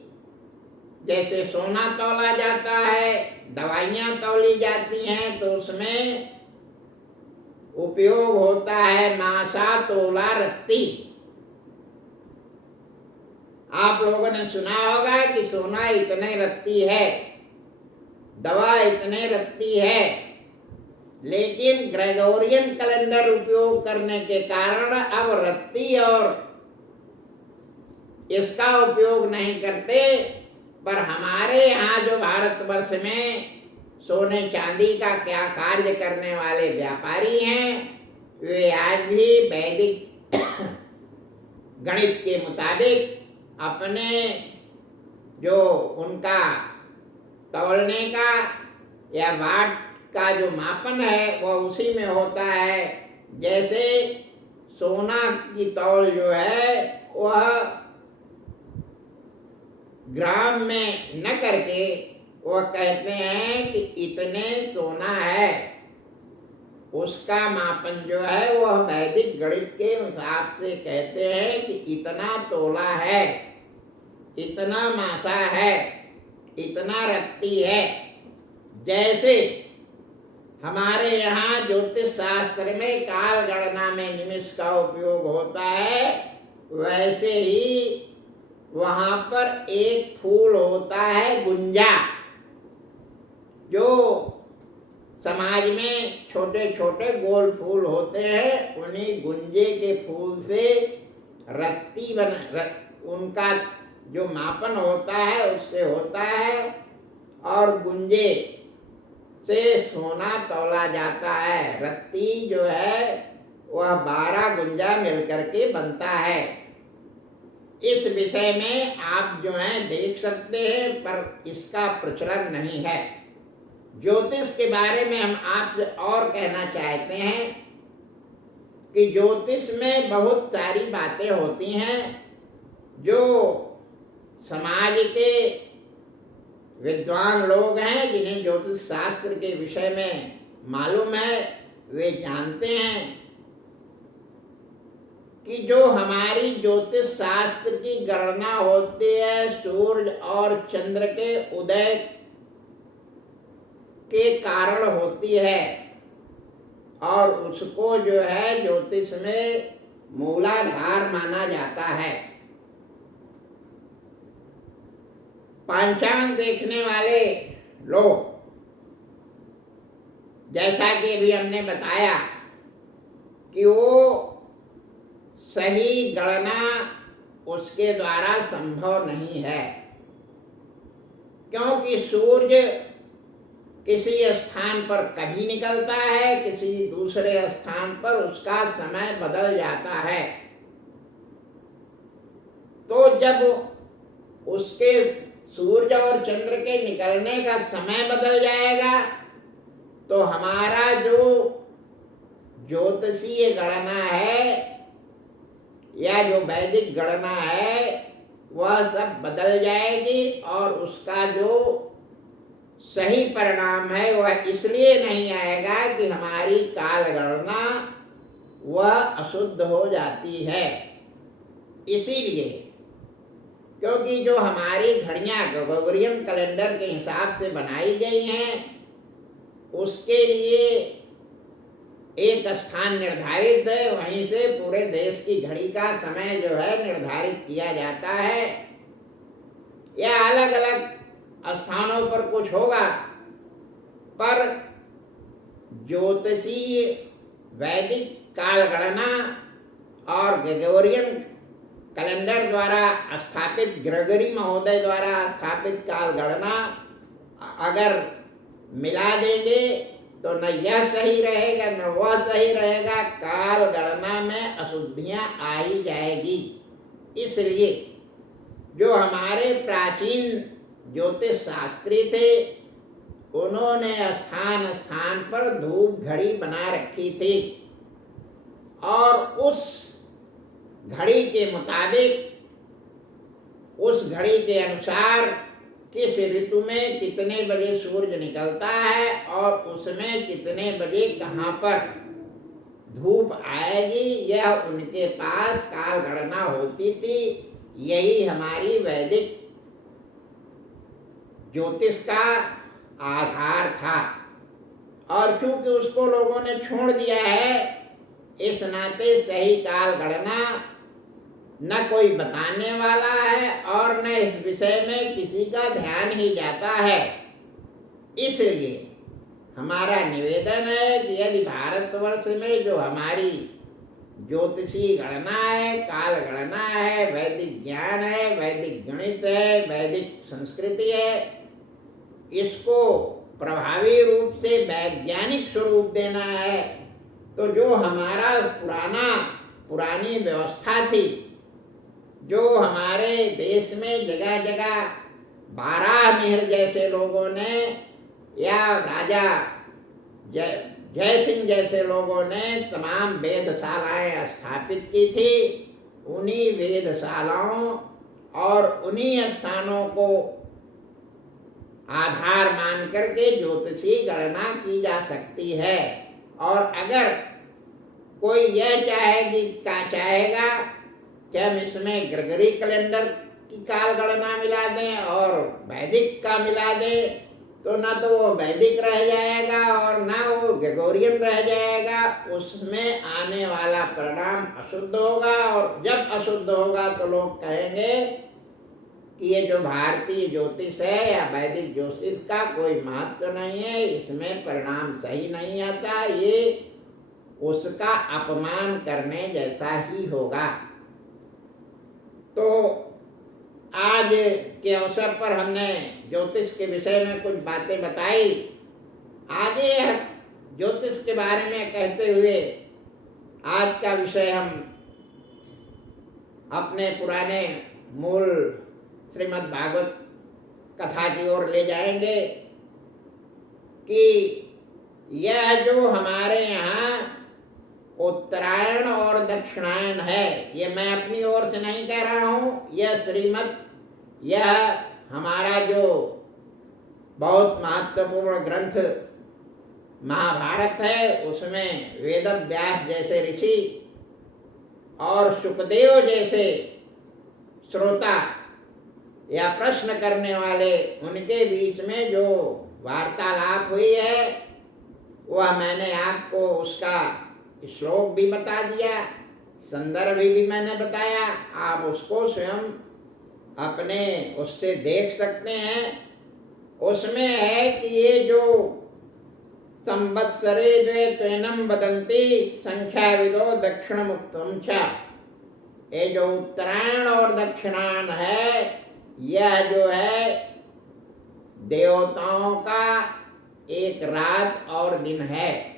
जैसे सोना तौला जाता है, दवाइयाँ तौली जाती हैं, तो उसमें उपयोग होता है मासा तोला रत्ती। आप लोगों ने सुना होगा कि सोना इतने रत्ती है, दवा इतने रत्ती है, लेकिन ग्रेगोरियन कैलेंडर उपयोग करने के कारण अब रत्ती और इसका उपयोग नहीं करते। पर हमारे यहाँ जो भारतवर्ष में सोने चांदी का क्या कार्य करने वाले व्यापारी हैं, वे आज भी वैदिक गणित के मुताबिक अपने जो उनका तौलने का या वाट का जो मापन है वह उसी में होता है। जैसे सोना की तौल जो है वह ग्राम में न करके वह कहते हैं कि इतने सोना है, उसका मापन जो है वह वैदिक गणित के हिसाब से कहते हैं कि इतना तोला है, इतना मासा है, इतना रत्ती है। जैसे हमारे यहाँ ज्योतिष शास्त्र में काल गणना में निमिष का उपयोग होता है, वैसे ही वहां पर एक फूल होता है गुंजा, जो समाज में छोटे छोटे गोल फूल होते हैं, उन्हीं गुंजे के फूल से रत्ती उनका जो मापन होता है उससे होता है, और गुंजे से सोना तौला जाता है। रत्ती जो है वह 12 गुंजा मिलकर के बनता है। इस विषय में आप जो है देख सकते हैं, पर इसका प्रचलन नहीं है। ज्योतिष के बारे में हम आपसे और कहना चाहते हैं कि ज्योतिष में बहुत सारी बातें होती हैं जो समाज के विद्वान लोग हैं, जिन्हें ज्योतिष शास्त्र के विषय में मालूम है, वे जानते हैं कि जो हमारी ज्योतिष शास्त्र की गणना होती है सूर्य और चंद्र के उदय के कारण होती है, और उसको जो है ज्योतिष में मूलाधार माना जाता है। पंचांग देखने वाले लोग, जैसा कि अभी हमने बताया कि वो सही गणना उसके द्वारा संभव नहीं है, क्योंकि सूर्य किसी स्थान पर कभी निकलता है, किसी दूसरे स्थान पर उसका समय बदल जाता है। तो जब उसके सूर्य और चंद्र के निकलने का समय बदल जाएगा तो हमारा जो ज्योतिषीय गणना है या जो वैदिक गणना है वह सब बदल जाएगी, और उसका जो सही परिणाम है वह इसलिए नहीं आएगा कि हमारी काल गणना वह अशुद्ध हो जाती है। इसीलिए क्योंकि जो हमारी घड़ियां ग्रेगोरियन कैलेंडर के हिसाब से बनाई गई हैं, उसके लिए एक स्थान निर्धारित है, वहीं से पूरे देश की घड़ी का समय जो है निर्धारित किया जाता है। या अलग अलग स्थानों पर कुछ होगा, पर ज्योतिषीय वैदिक काल गणना और ग्रेगोरियन कैलेंडर द्वारा स्थापित, ग्रेगरी महोदय द्वारा स्थापित काल गणना अगर मिला देंगे तो न यह सही रहेगा न वह सही रहेगा, काल गणना में अशुद्धियां आ ही जाएगी। इसलिए जो हमारे प्राचीन ज्योतिष शास्त्री थे, उन्होंने स्थान स्थान पर धूप घड़ी बना रखी थी, और उस घड़ी के मुताबिक, उस घड़ी के अनुसार किस ऋतु में कितने बजे सूर्य निकलता है और उसमें कितने बजे कहाँ पर धूप आएगी, यह उनके पास काल गणना होती थी। यही हमारी वैदिक ज्योतिष का आधार था, और चूंकि उसको लोगों ने छोड़ दिया है, इस नाते सही काल गणना न कोई बताने वाला है और न इस विषय में किसी का ध्यान ही जाता है। इसलिए हमारा निवेदन है कि यदि भारतवर्ष में जो हमारी ज्योतिषी गणना है, काल गणना है, वैदिक ज्ञान है, वैदिक गणित है, वैदिक संस्कृति है, इसको प्रभावी रूप से वैज्ञानिक स्वरूप देना है, तो जो हमारा पुरानी व्यवस्था थी, जो हमारे देश में जगह जगह बाराहमीर जैसे लोगों ने या राजा जय सिंह जैसे लोगों ने तमाम वेधशालाएं स्थापित की थी, उन्हीं वेधशालाओं और उन्हीं स्थानों को आधार मान करके ज्योतिषी गणना की जा सकती है। और अगर कोई यह चाहेगा कि हम इसमें ग्रेगरी कैलेंडर की काल गणना मिला दें और वैदिक का मिला दें, तो ना तो वो वैदिक रह जाएगा और ना वो ग्रेगोरियन रह जाएगा, उसमें आने वाला परिणाम अशुद्ध होगा, और जब अशुद्ध होगा तो लोग कहेंगे कि ये जो भारतीय ज्योतिष है या वैदिक ज्योतिष का कोई महत्व तो नहीं है, इसमें परिणाम सही नहीं आता, ये उसका अपमान करने जैसा ही होगा। तो आज के अवसर पर हमने ज्योतिष के विषय में कुछ बातें बताई। आगे ज्योतिष के बारे में कहते हुए आज का विषय हम अपने पुराने मूल श्रीमद् भागवत कथा की ओर ले जाएंगे कि यह जो हमारे यहाँ उत्तरायण और दक्षिणायन है, ये मैं अपनी ओर से नहीं कह रहा हूँ, यह हमारा जो बहुत महत्वपूर्ण ग्रंथ महाभारत है, उसमें वेद व्यास जैसे ऋषि और सुखदेव जैसे श्रोता या प्रश्न करने वाले, उनके बीच में जो वार्तालाप हुई है, वह मैंने आपको उसका श्लोक भी बता दिया, संदर्भ भी मैंने बताया। आप उसको स्वयं अपने उससे देख सकते हैं। उसमें है कि ये जो संवत्सरे द्वे त्वेनं वदन्ति संख्याविदो दक्षिणमुक्तं च, ये जो उत्तरायण और दक्षिणायन है, यह जो है देवताओं का एक रात और दिन है।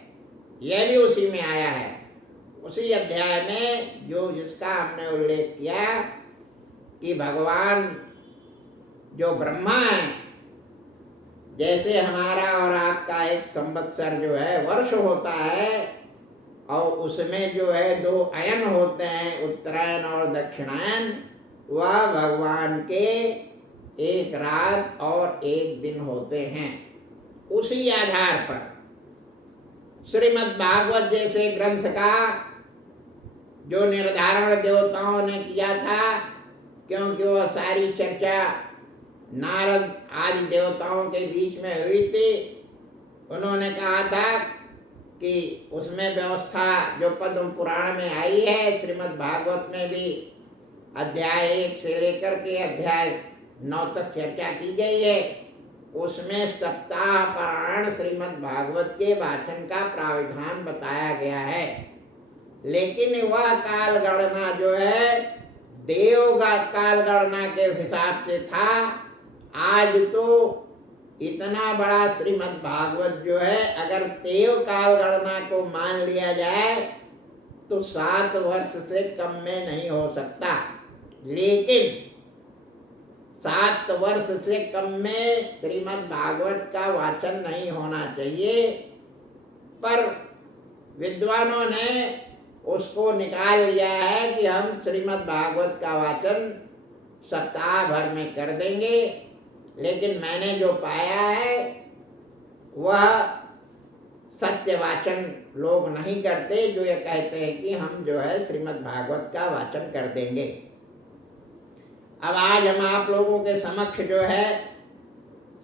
यह भी उसी में आया है, उसी अध्याय में जो जिसका हमने उल्लेख किया कि भगवान जो ब्रह्मा है, जैसे हमारा और आपका एक संवत्सर जो है वर्ष होता है, और उसमें जो है 2 अयन होते हैं, उत्तरायण और दक्षिणायन, वह भगवान के एक रात और एक दिन होते हैं। उसी आधार पर श्रीमद् भागवत जैसे ग्रंथ का जो निर्धारण देवताओं ने किया था, क्योंकि वह सारी चर्चा नारद आदि देवताओं के बीच में हुई थी, उन्होंने कहा था कि उसमें व्यवस्था जो पद्म पुराण में आई है, श्रीमद् भागवत में भी अध्याय 1 से लेकर के अध्याय 9 तक चर्चा की गई है। उसमें सप्ताह पारायण श्रीमद् भागवत के वाचन का प्राविधान बताया गया है। लेकिन वह काल गणना जो है देव काल गणना के हिसाब से था। आज तो इतना बड़ा श्रीमद् भागवत जो है, अगर देव काल गणना को मान लिया जाए तो 7 वर्ष से कम में नहीं हो सकता। लेकिन 7 वर्ष से कम में श्रीमद् भागवत का वाचन नहीं होना चाहिए, पर विद्वानों ने उसको निकाल लिया है कि हम श्रीमद् भागवत का वाचन सप्ताह भर में कर देंगे। लेकिन मैंने जो पाया है वह सत्य वाचन लोग नहीं करते, जो ये कहते हैं कि हम जो है श्रीमद् भागवत का वाचन कर देंगे। अब आज हम आप लोगों के समक्ष जो है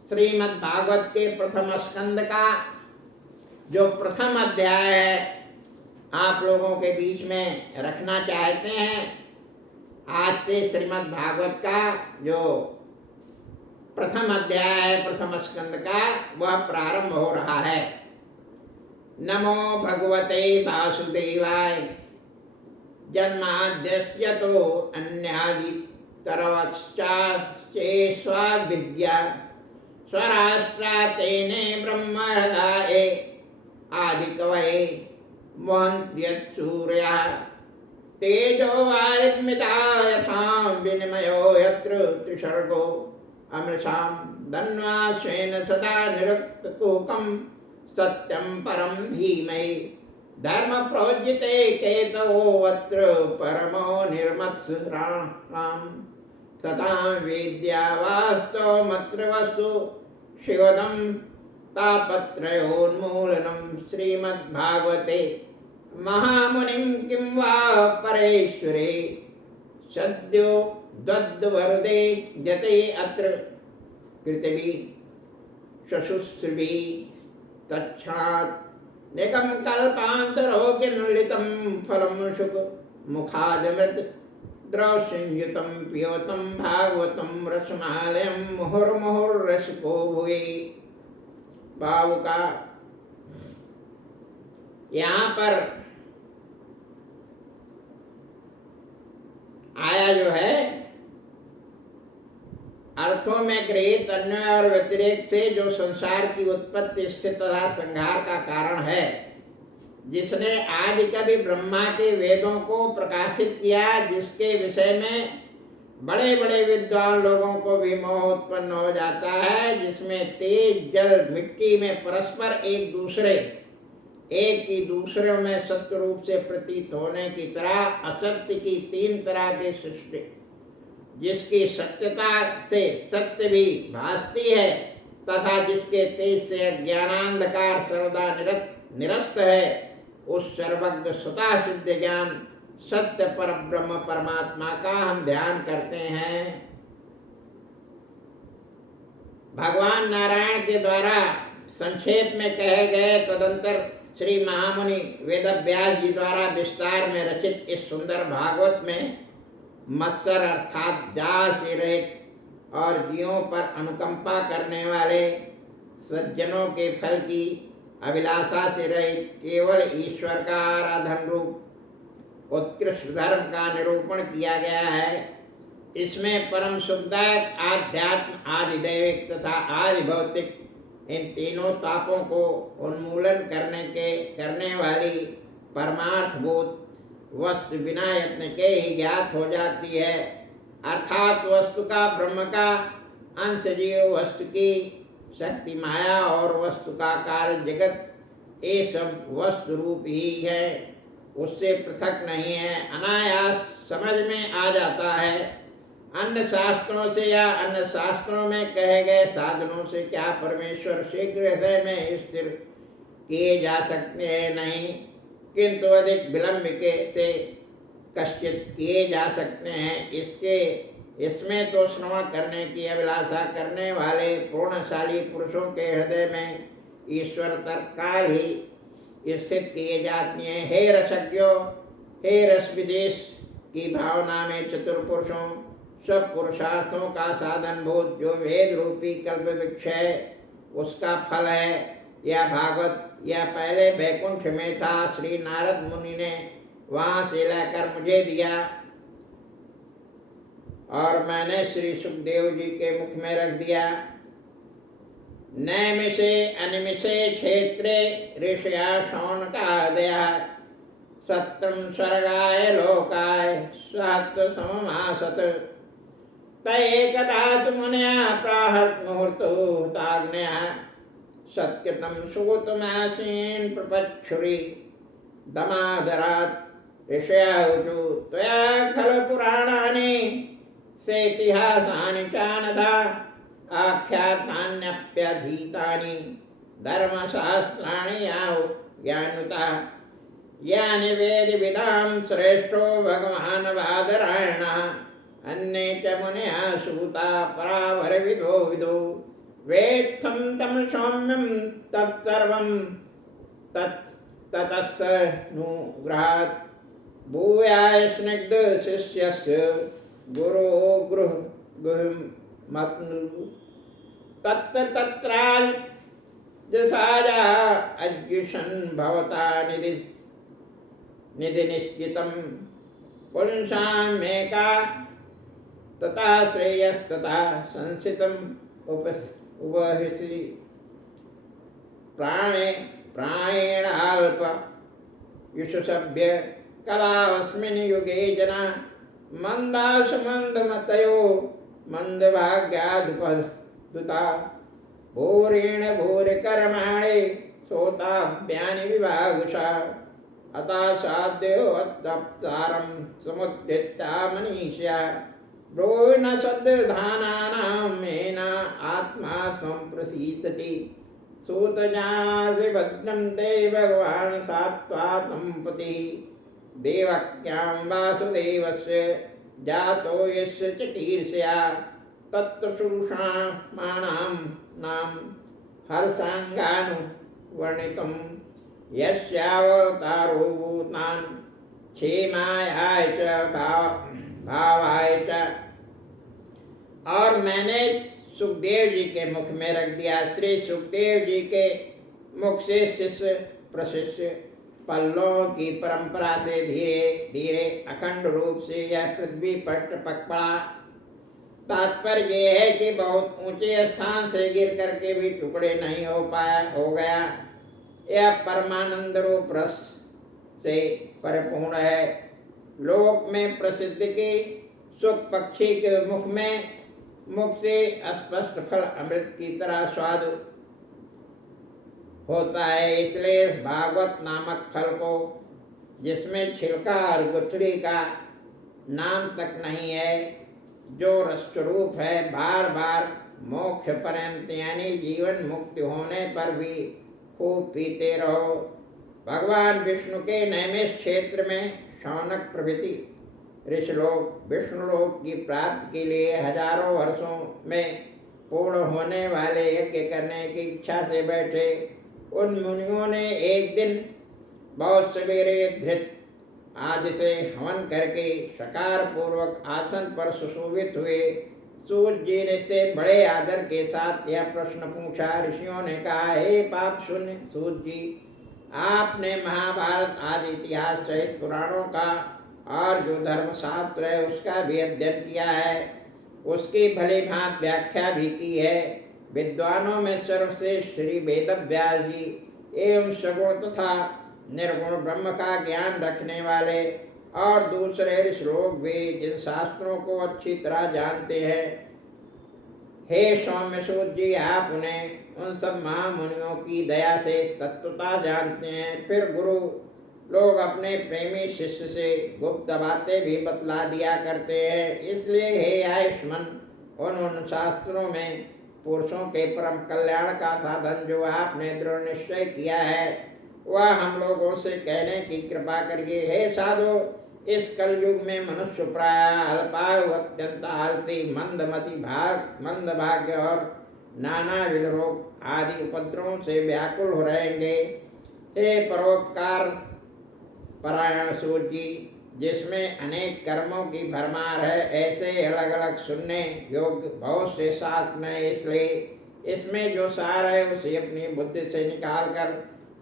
श्रीमद् भागवत के प्रथम स्कंद का जो प्रथम अध्याय है, आप लोगों के बीच में रखना चाहते हैं। आज से श्रीमद् भागवत का जो प्रथम अध्याय है प्रथम स्कंद का, वह प्रारंभ हो रहा है। नमो भगवते वासुदेवाय जन्माद्यस्य तो अन्यादि तरवश्चास्विद्या स्वराष्ट्रा तेने ब्रह्म हृदये आदिकवये मोहन्त्यत्सूर्या तेजो वारिमिता यथा विनिमयो यत्र त्रिसर्गो अमृषां धन्वाश्वेन सदा निरुक्तकूकं सत्यं परं धीमहि धर्म प्रोज्यते केतवोऽत्र परमो निर्मत्सराणां तथा वेद्यावास्तवमत्र वस्तु शिवदं तापत्रयोन्मूलनं श्रीमद्भागवते महामुनिं किं वा परेश्वरे सद्यो द्वद्वरुदे जते अत्र कृतवि शशुश्रुभि तच्छात् निगम कल्पान्तरो किन्लितं फलं शुक मुखादमृत द्रवसंयुतं पिबतं भागवतं रसमालयं मुहुर्मुहुर्रसिको भुवि। भाव का यहाँ पर आया जो है अर्थों में गृहीत अन्वय और व्यतिरेक से जो संसार की उत्पत्ति स्थिति तथा संहार का कारण है, जिसने आदि कवि ब्रह्मा के वेदों को प्रकाशित किया, जिसके विषय में बड़े बड़े विद्वान लोगों को भी मोह उत्पन्न हो जाता है, जिसमें तेज जल मिट्टी में परस्पर एक ही दूसरे में सत्य रूप से प्रतीत होने की तरह असत्य की तीन तरह की सृष्टि, जिसकी सत्यता से सत्य भी भासती है तथा जिसके तेज से अज्ञानांधकार सर्वदा निरस्त है, उस सर्वज्ञ स्वतः सिद्ध ज्ञान सत्य पर ब्रह्म परमात्मा का हम ध्यान करते हैं। भगवान नारायण के द्वारा संक्षेप में कहे गए तदंतर श्री महामुनि वेदव्यास जी द्वारा विस्तार में रचित इस सुंदर भागवत में मत्सर अर्थात दाह से रहित और जीवों पर अनुकंपा करने वाले सज्जनों के फल की अभिलाषा से रहित केवल ईश्वर का आराधन रूप उत्कृष्ट धर्म का निरूपण किया गया है। इसमें परम सुखदायक आध्यात्म, आदि दैविक तथा आदि भौतिक इन तीनों तापों को उन्मूलन करने वाली परमार्थभूत वस्तु बिना यत्न के ही ज्ञात हो जाती है। अर्थात वस्तु का ब्रह्म का अंश जीव, वस्तु की शक्ति माया और वस्तु का कार्य जगत, ये सब वस्तु रूप ही है, उससे पृथक नहीं है, अनायास समझ में आ जाता है। अन्य शास्त्रों से या अन्य शास्त्रों में कहे गए साधनों से क्या परमेश्वर शीघ्र हृदय में स्थिर किए जा सकते हैं? नहीं, किंतु अधिक विलंब से कष्टित किए जा सकते हैं। इसमें तो श्रवण करने की अभिलाषा करने वाले पूर्णशाली पुरुषों के हृदय में ईश्वर तत्काल ही स्थित किए जाती हैं। हे रसज्ञों, हे रस विशेष की भावना में चतुर पुरुषों, सब पुरुषार्थों का साधन भूत जो वेद रूपी कल्प वृक्ष है, उसका फल है यह भागवत। यह पहले बैकुंठ में था, श्री नारद मुनि ने वहां से लेकर मुझे दिया और मैंने श्री सुखदेव जी के मुख में रख दिया। नैमिषे अनिमिषे क्षेत्रे ऋषया शौनकादया सत्रम स्वर्गाय लोकाय सत्व सममासत तैकदात मुनया प्राहत मुहूर्तो ताग्नया सत्कृतं सुगतमासीन प्रपच्छुरी दमादरात् ऋषयाहुचु त्वया खल पुराणानि सेतिहासानि चानधा आख्यातान्यप्यधीतानि धर्मशास्त्राणि याहु ज्ञानुता यानि वेदविदां श्रेष्ठो भगवान् बादरायणः अन्ये च मुनयः सूता परावरविदो विदो वेत्थं तं सौम्यं तत्सर्वं ततस्स नुगृहात् भूयाय स्निग्ध शिष्यस्य गुरो गुरुमत्नु तत्र तत्राय जसाया अज्युषन् भवता निधि निश्चितं पुंसामेका तथा श्रेयस्तथा संसितम् उपहिषि प्राणेणाल्प युषसभ्य कलावस्मिन् युगे जना मंदाशमंदमतयो मंदभाग्यादुपदुता भूरेण भूरिकर्माणे सोताभ्यानि विभागुषा अता साध्यो अत्तप्तारं समुद्यता मनीष्या ब्रोन सद्धानानां मेना आत्मा संप्रसीदति सूतजासि भद्रं ते भगवान् सात्वातं पति देवक्यां वासुदेवस्य जातो यस्य च कीर्ष्या तत्तुषुषामाणां नाम हर्षाङ्गानुवर्णितं यस्यावतारो भूतान् क्षेमायाय च भावाय च। और मैंने सुखदेव जी के मुख में रख दिया। श्री सुखदेव जी के मुख से शिष्य प्रशिष्य पल्लों की परंपरा से धीरे धीरे अखंड रूप से यह पृथ्वी पर टपक पड़ा। तात्पर्य यह है कि बहुत ऊंचे स्थान से गिर करके भी टुकड़े नहीं हो गया। यह परमानंद रूप रस से परिपूर्ण है। लोक में प्रसिद्ध की सुख पक्षी के मुख से स्पष्ट फल अमृत की तरह स्वाद होता है। इसलिए इस भागवत नामक फल को, जिसमें छिलका और गुठली का नाम तक नहीं है, जो रसस्वरूप है, बार बार मोक्ष पर्यंत यानी जीवन मुक्ति होने पर भी खूब पीते रहो। भगवान विष्णु के नैमिष क्षेत्र में शौनक प्रभृति ऋषिलोक विष्णुलोक की प्राप्ति के लिए हजारों वर्षों में पूर्ण होने वाले यज्ञ करने की इच्छा से बैठे। उन मुनियों ने एक दिन बहुत सवेरे धृत आदि से हवन करके सकार पूर्वक आसन पर सुशोभित हुए। सूत जी ने से बड़े आदर के साथ यह प्रश्न पूछा। ऋषियों ने कहा, हे पाप शून्य सूत जी, आपने महाभारत आदि इतिहास सहित पुराणों का और जो धर्मशास्त्र है उसका भी अध्ययन किया है, उसकी भली भांति व्याख्या भी की है। विद्वानों में सर्वश्रेष्ठ श्री वेद व्यास जी एवं सगुण तथा निर्गुण ब्रह्म का ज्ञान रखने वाले और दूसरे ऋषि लोग भी जिन शास्त्रों को अच्छी तरह जानते हैं, हे सौम्य सूत जी, आप उन्हें उन सब महामुनियों की दया से तत्वता जानते हैं। फिर गुरु लोग अपने प्रेमी शिष्य से गुप्त बातें भी बतला दिया करते हैं। इसलिए हे आयुष्मान, उन शास्त्रों में पुरुषों के परम कल्याण का साधन जो आपने दृढ़ निश्चय किया है, वह हम लोगों से कहने की कृपा करिए। हे साधु, इस कलयुग में मनुष्य प्राय अल्पायु, अत्यंत आलसी, मंद भाग्य और नाना विध रोग आदि उपद्रवों से व्याकुल हो रहेंगे। हे परोपकार परायण सूत जी, जिसमें अनेक कर्मों की भरमार है, ऐसे अलग अलग सुनने योग्य बहुत से शास्त्र हैं। इसलिए इसमें जो सार है उसे अपनी बुद्धि से निकाल कर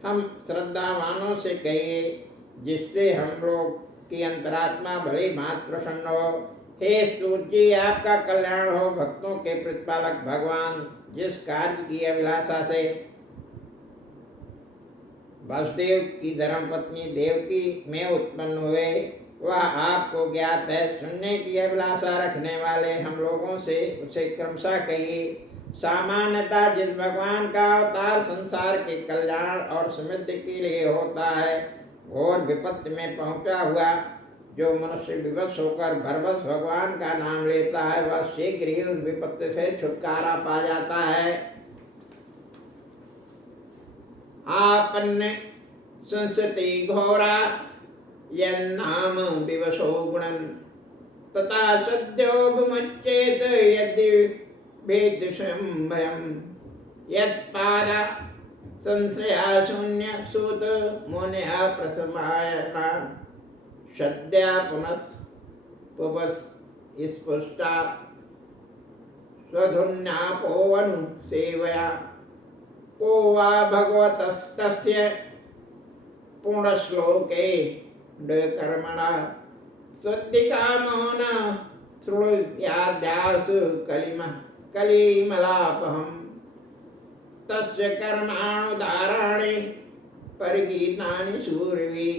हम श्रद्धावानों से कहिए, जिससे हम लोग की अंतरात्मा भली भांति प्रसन्न हो। हे स्तुत जी, आपका कल्याण हो। भक्तों के प्रतिपालक भगवान जिस कार्य की अभिलाषा से वसुदेव की धर्मपत्नी देवकी में उत्पन्न हुए, वह आपको ज्ञात है। सुनने की अभिलाषा रखने वाले हम लोगों से उसे क्रमशः कहिए। सामान्यतः जिस भगवान का अवतार संसार के कल्याण और समृद्धि के लिए होता है, घोर विपत्ति में पहुंचा हुआ जो मनुष्य विवश होकर भरवश भगवान का नाम लेता है, वह शीघ्र ही उस विपत्ति से छुटकारा पा जाता है। आपन्न संसति घोरा यन्नाम विवशो गुणन तथा सद्योगमुच्चेत यदि भेदशं भयं यत्पादा संशया शून्य सूत मुनिः प्रसमायना सद्या पुनः स्पुष्टा स्वधुन्यापोवनु सेवया को वा भगवतस्तस्य पूर्णश्लोके कर्मणा शुद्धिकामो न शृणुयाद्यासु कलिमलापहम् तस्य कर्माणुदाराणि परिगीतानि शूरवी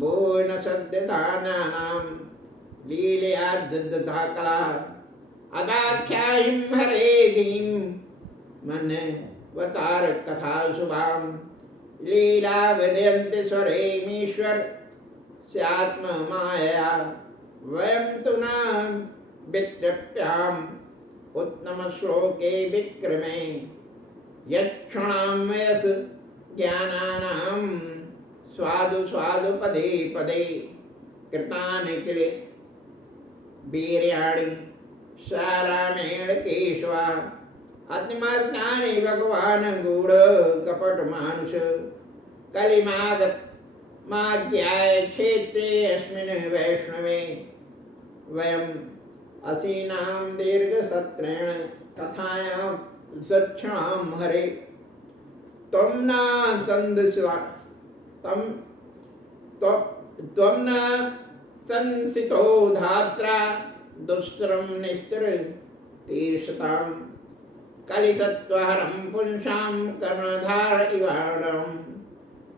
भो न सद्यदानानां लीलया दद्दता कला अदाख्यायिं हरेदीं मनवतार कथा शुभां लीला विदयन्ति स्वरेमीश्वर स्यात्म माया वयं तु न वितृप्याम् उत्तम श्लोके विक्रमे यक्षणां वयस् ज्ञानानां स्वादु स्वादु पदे पदे कृतानि किल वीर्याणि सारामेण केशवा अतिमर्त्यानि भगवान् गूढ़ कपट मानुष कलिमागत माज्ञाय क्षेत्रे अस्मिन् वैष्णवे वयम् असीनां दीर्घसत्रेण कथायां सक्षणां हरे त्वं न संदिस्वा त्वं न संसितो धात्रा दुष्करं निस्तर तीर्षतां कलिसत्वहरं पुंसां कर्णधार इवाणं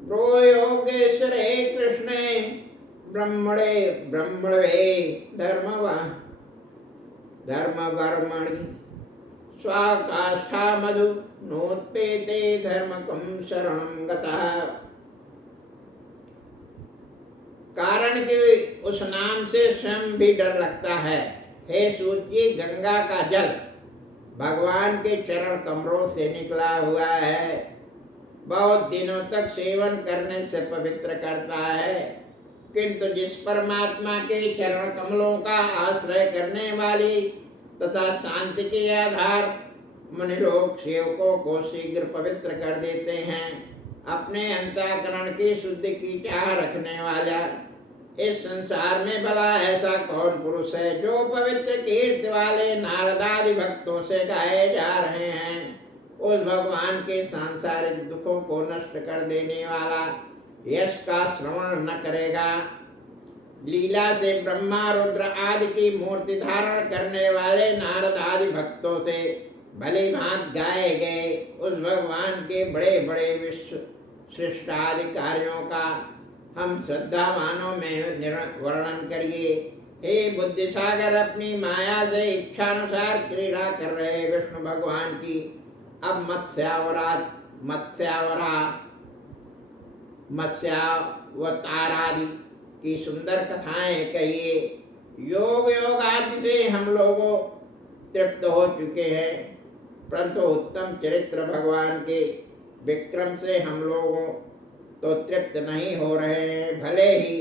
ब्रो योगेश्वरे कृष्णे ब्रह्मणे ब्रह्मणे धर्मवर्मणि स्वाकाष्ठा मधु नोत्पेते धर्मकं शरणं गतः। कारण कि उस नाम से स्वयं भी डर लगता है। हे सूर्य, गंगा का जल भगवान के चरण कमरों से निकला हुआ है, बहुत दिनों तक सेवन करने से पवित्र करता है, किंतु जिस परमात्मा के चरण कमलों का आश्रय करने वाली तथा शांति के आधार मुनिलोक सेवकों को शीघ्र पवित्र कर देते हैं। अपने अंतःकरण की शुद्धि की चाह रखने वाला इस संसार में भला ऐसा कौन पुरुष है जो पवित्र कीर्ति वाले नारदादि भक्तों से गाए जा रहे हैं उस भगवान के सांसारिक दुखों को नष्ट कर देने वाला यश का श्रवण न करेगा। लीला से ब्रह्मा रुद्र आदि की मूर्ति धारण करने वाले नारद आदि भक्तों से भली भांत गाए गए उस भगवान के बड़े बड़े विश्व श्रेष्ठ आदि कार्यों का हम श्रद्धावानों में वर्णन करिए। हे बुद्धि सागर, अपनी माया से इच्छानुसार क्रीड़ा कर रहे विष्णु भगवान की अब मत्स्यावतारादि की सुंदर कथाएं कहिए। योग योग आदि से हम लोगों तृप्त हो चुके हैं, परंतु उत्तम चरित्र भगवान के विक्रम से हम लोगों तो तृप्त नहीं हो रहे हैं, भले ही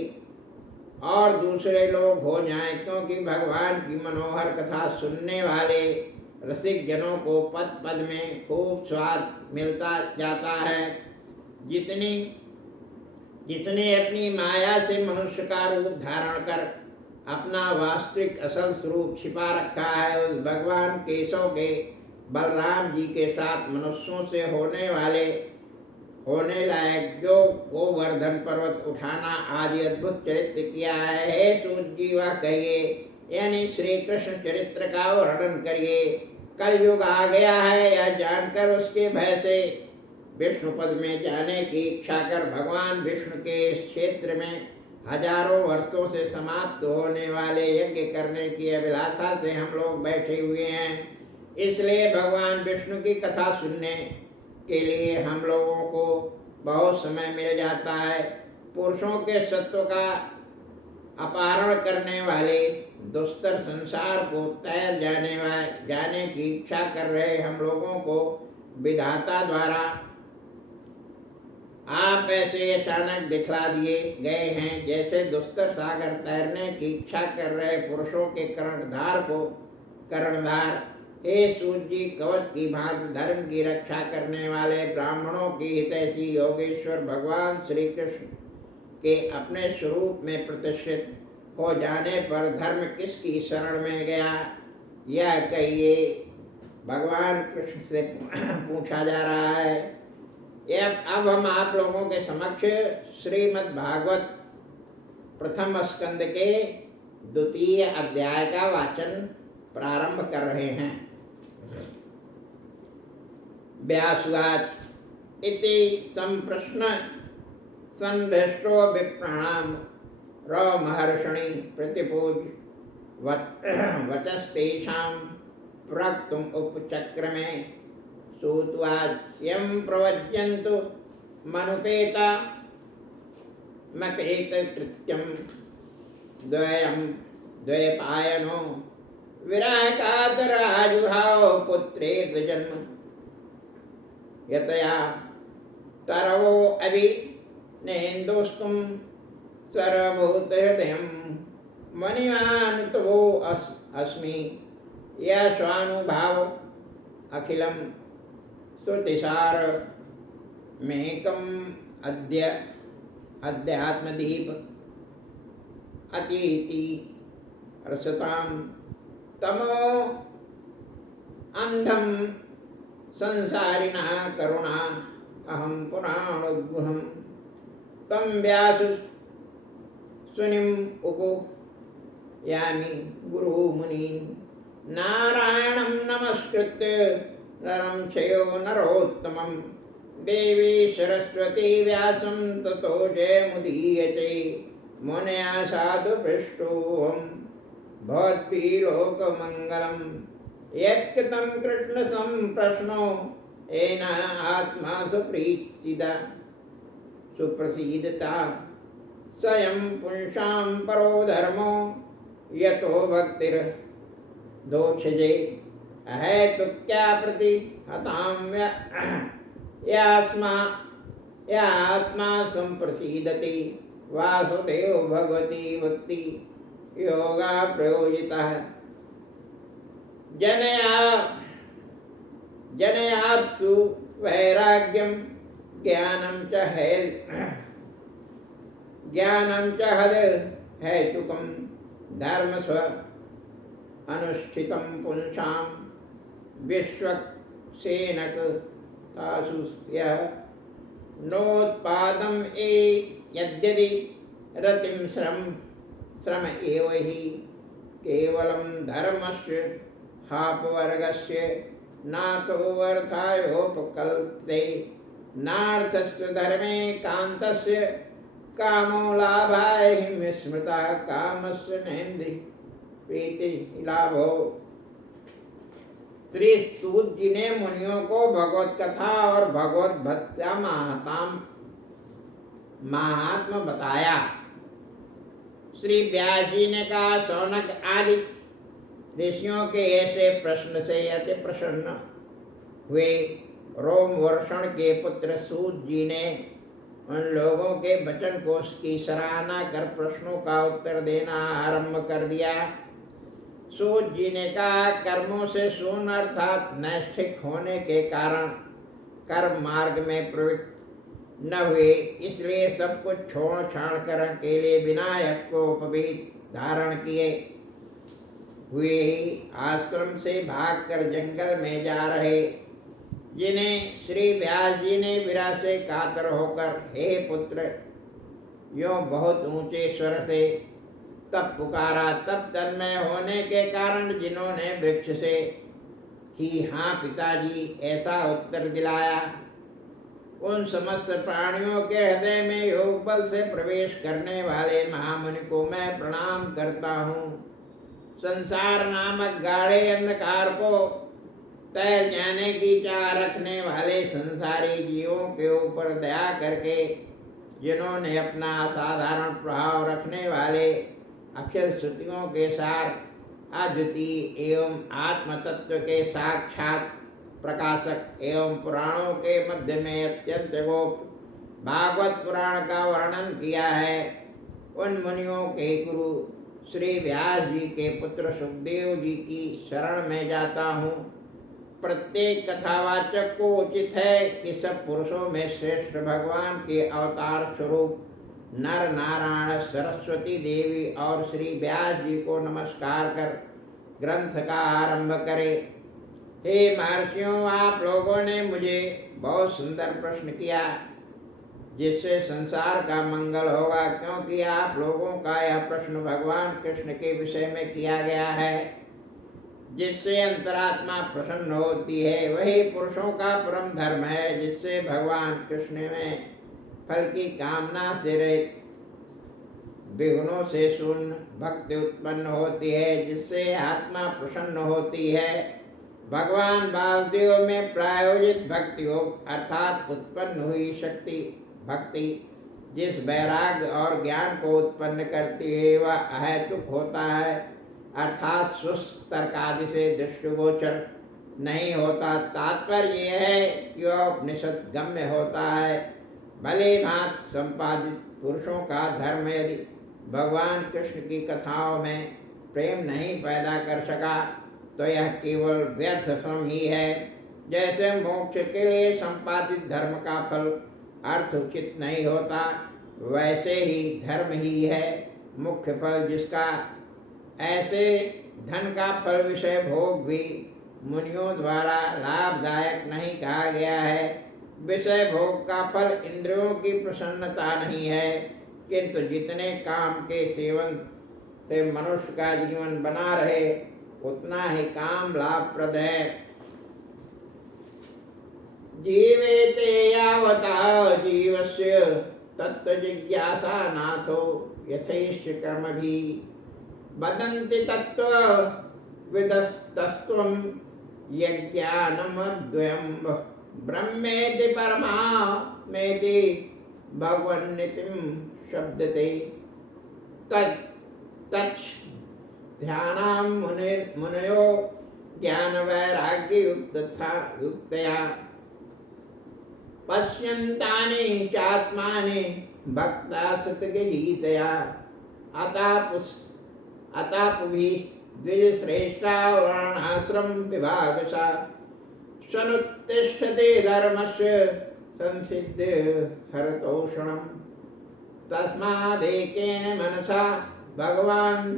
और दूसरे लोग हो जाएं, क्योंकि भगवान की मनोहर कथा सुनने वाले रसिक जनों को पद पद में खूब स्वाद मिलता जाता है। जिसने अपनी माया से मनुष्य का रूप धारण कर अपना वास्तविक असल स्वरूप छिपा रखा है, उस भगवान केशव के बलराम जी के साथ मनुष्यों से होने लायक जो गोवर्धन पर्वत उठाना आदि अद्भुत चरित्र किया है। हे सूत जी, वह कहिए, यानी श्री कृष्ण चरित्र का वर्णन करिए। कलयुग आ गया है यह जानकर उसके भय से विष्णु पद में जाने की इच्छा कर भगवान विष्णु के इस क्षेत्र में हजारों वर्षों से समाप्त होने वाले यज्ञ करने की अभिलाषा से हम लोग बैठे हुए हैं। इसलिए भगवान विष्णु की कथा सुनने के लिए हम लोगों को बहुत समय मिल जाता है। पुरुषों के सत्व का अपहरण करने वाले दुस्तर संसार को तैर जाने की इच्छा कर रहे हम लोगों को विधाता द्वारा आप ऐसे अचानक दिखला दिए गए हैं, जैसे दुस्तर सागर तैरने की इच्छा कर रहे पुरुषों के कर्णधार। हे सूत जी, कवच की भांति धर्म की रक्षा करने वाले ब्राह्मणों की हितैषी योगेश्वर भगवान श्री कृष्ण के अपने स्वरूप में प्रतिष्ठित हो जाने पर धर्म किसकी शरण में गया, यह कहिए। भगवान कृष्ण से पूछा जा रहा है। अब हम आप लोगों के समक्ष श्रीमद् भागवत प्रथम स्कंद के 2 अध्याय का वाचन प्रारंभ कर रहे हैं। व्यासुवाच इति संप्रश्न संभ्रष्टो विप्राणाम महर्षणि प्रतिपूज वचस्तेषां प्रवक्तुम् उपचक्रमे। सूतवाच यं प्रवज्यन्तु मनुपेता मपेतकृत्यं द्वयपायनो विराकातराजुहाव पुत्रेत जन्म यतया तरवो अभिनेन्दुस्तुं सर्वभूतहृदयं मणिमानुतवो अस्मि यश्वानुभाव अखिलं श्रुतिसार मेकम् अध्यात्मदीप अतीति रसतां तमो अंधम संसारिणः करुणा अहं पुराणगुहं तं व्यास सुनिम् उपयामि गुरुमुनि नारायणं नमस्कृत्य नरं चैव नरोत्तमं देवी सरस्वती व्यासं ततो जयमुदीयते मुनया साधु पृष्ठोऽहं भवद्भिर्लोकमङ्गलं यत्कृतं कृष्णसम्प्रश्नो येन आत्मा सुप्रीतिदा सुप्रसीदता स्वयं पुंसां परो धर्मो यतो भक्तिर्दोक्षजे अहेतुक्या प्रतिहतां या आत्मा संप्रसीदति वासुदेव भगवती भक्ति योगा प्रयोजिता जनयात्सु वैराग्यम ज्ञानं च हद हेतुकं धर्म स्व अनुष्ठितं पुंसां विश्वक्सेनक तासु यः नोत्पादम् यद्यदि रतिं श्रम एव हि केवलं धर्मस्य हापवर्गस्य नातो अर्थायोपकल्पते नार्थस्य धर्मे कान्तस्य कामो लाभाय हि विस्मृता कामस्य नेन्द्रि प्रीति लाभो। श्री सूत जी ने मुनियों को भगवत कथा और भगवत भक्त्या महात्मा बताया। श्री व्यास जी ने कहा, शौनक आदि ऋषियों के ऐसे प्रश्न से अति प्रसन्न हुए। रोम वर्षण के पुत्र सूत जी ने उन लोगों के वचन कोश की सराहना कर प्रश्नों का उत्तर देना आरंभ कर दिया। सूत जी ने कहा, कर्मों से शून्य अर्थात नैष्ठिक होने के कारण कर्म मार्ग में प्रवृत्त न हुए, इसलिए सब कुछ छोड़ छाड़ कर अकेले विनायक को उपवीत धारण किए हुए ही आश्रम से भागकर जंगल में जा रहे, जिन्हें श्री व्यास जी ने विरह से कातर होकर, हे पुत्र, यों बहुत ऊंचे स्वर से तब पुकारा। तब तन्मय होने के कारण जिन्होंने वृक्ष से ही हाँ पिताजी ऐसा उत्तर दिलाया, उन समस्त प्राणियों के हृदय में योग बल से प्रवेश करने वाले महामुनि को मैं प्रणाम करता हूँ। संसार नामक गाढ़े अंधकार को तैर जाने की चाह रखने वाले संसारी जीवों के ऊपर दया करके जिन्होंने अपना असाधारण प्रभाव रखने वाले अक्षर श्रुतियों के सार अद्वितीय एवं आत्म तत्व के साक्षात प्रकाशक एवं पुराणों के मध्य में अत्यंत गोप्त भागवत पुराण का वर्णन किया है, उन मुनियों के गुरु श्री व्यास जी के पुत्र सुखदेव जी की शरण में जाता हूँ। प्रत्येक कथावाचक को उचित है कि सब पुरुषों में श्रेष्ठ भगवान के अवतार स्वरूप नर नारायण सरस्वती देवी और श्री व्यास जी को नमस्कार कर ग्रंथ का आरंभ करे। हे महर्षियों, आप लोगों ने मुझे बहुत सुंदर प्रश्न किया जिससे संसार का मंगल होगा, क्योंकि आप लोगों का यह प्रश्न भगवान कृष्ण के विषय में किया गया है, जिससे अंतरात्मा प्रसन्न होती है। वही पुरुषों का परम धर्म है, जिससे भगवान कृष्ण में फल की कामना से रहित विघ्नों से शून्य भक्ति उत्पन्न होती है, जिससे आत्मा प्रसन्न होती है। भगवान वासुदेव में प्रायोजित भक्ति योग अर्थात उत्पन्न हुई शक्ति भक्ति जिस वैराग्य और ज्ञान को उत्पन्न करती है, वह अहेतुक होता है, अर्थात सुस्त तर्क आदि से दृष्टिगोचर नहीं होता। तात्पर्य यह है कि वह उपनिषद गम्य होता है। भले भांत संपादित पुरुषों का धर्म यदि भगवान कृष्ण की कथाओं में प्रेम नहीं पैदा कर सका तो यह केवल व्यर्थ श्रम ही है। जैसे मोक्ष के लिए संपादित धर्म का फल अर्थ उचित नहीं होता, वैसे ही धर्म ही है मुख्य फल, जिसका ऐसे धन का फल विषय भोग भी मुनियों द्वारा लाभदायक नहीं कहा गया है। विषय भोग का फल इंद्रियों की प्रसन्नता नहीं है, किंतु जितने काम के सेवन से मनुष्य का जीवन बना रहे उतना ही काम लाभप्रद है। जीवेते यावता जीवस्य तत्व जिज्ञासा नाथो यथेष्ट कर्म भी वदन्ति तत्व विदस्तस्त्वं यज्ञानमद्वयं ब्रह्मेति परमात्मेति भगवन्नितिं शब्दते तच्च ध्यानां मुनयो ज्ञान वैराग्य युक्तया पश्यन्तानि चात्मानि भक्ता सुतगीतया अतापुभिः द्विजश्रेष्ठा वर्णाश्रम विभागशा सनुत्तिष्ठते धर्मस्य संसिद्ध हरतोषणम् तस्मादेकेन मनसा भगवान्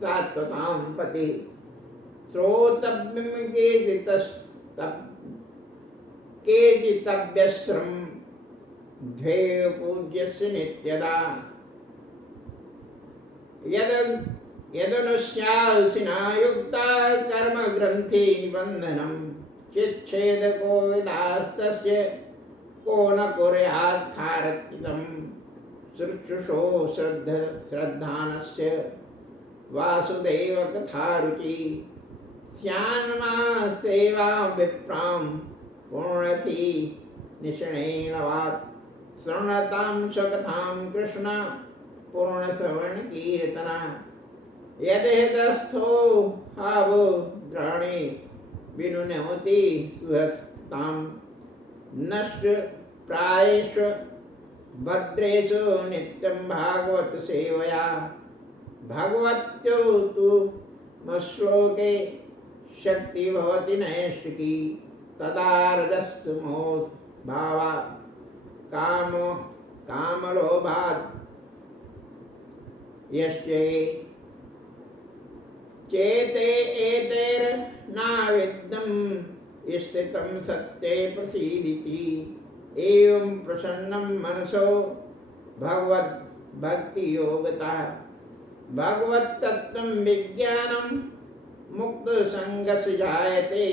सात्वतां पति श्रोतव्यं केचित्तव्यश्रम ध्येय पूज्यस्य नित्यदा यदनुष्यासिना युक्ता कर्म ग्रंथि निबंधनम चिच्छेदको विदास्तस्य को न कुर्यात्थारतितं शुश्रूषो श्रद्धानस्य वासुदेव कथारुचि स्यान्मा सेवा विप्रां पूर्णथि निषणेन वात् शृणतां सकथां कृष्ण पूर्ण श्रवण कीर्तना यदेतस्थो हावो द्राणे विनुनोति सुहस्तां नष्ट प्रायेषु भद्रेषु नित्यं भागवत सेवया भगवत्यो तु मश्लोके शक्ति भवति नैष्टिकी तदा रजस्तु मोह भावा कामलोभात् यश्चे चेते एतेर नाविद्यं स्थितं सत्ये प्रसीदिति एवं प्रसन्नं मनसो भगवद् भक्ति योगता भगवत् तत्त्वं विज्ञानं मुक्त संगस जायते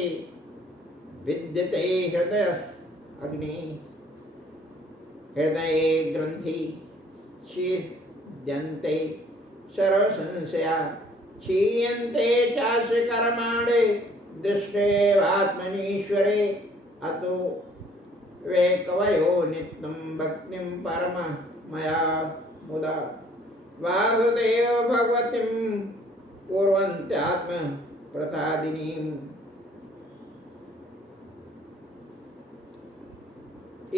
विद्यते हृदय अग्नि हृदय ग्रंथि शीद्यन्ते सर्व संशया क्षीयन्ते चास्य कर्माणि दृष्टेवात्मनीश्वरे अतो वे कवयो नित्यं भक्तिं परम मया मुदा वासुदेव भगवतीं कुर्वन्त्यात्म प्रसादिनीम्।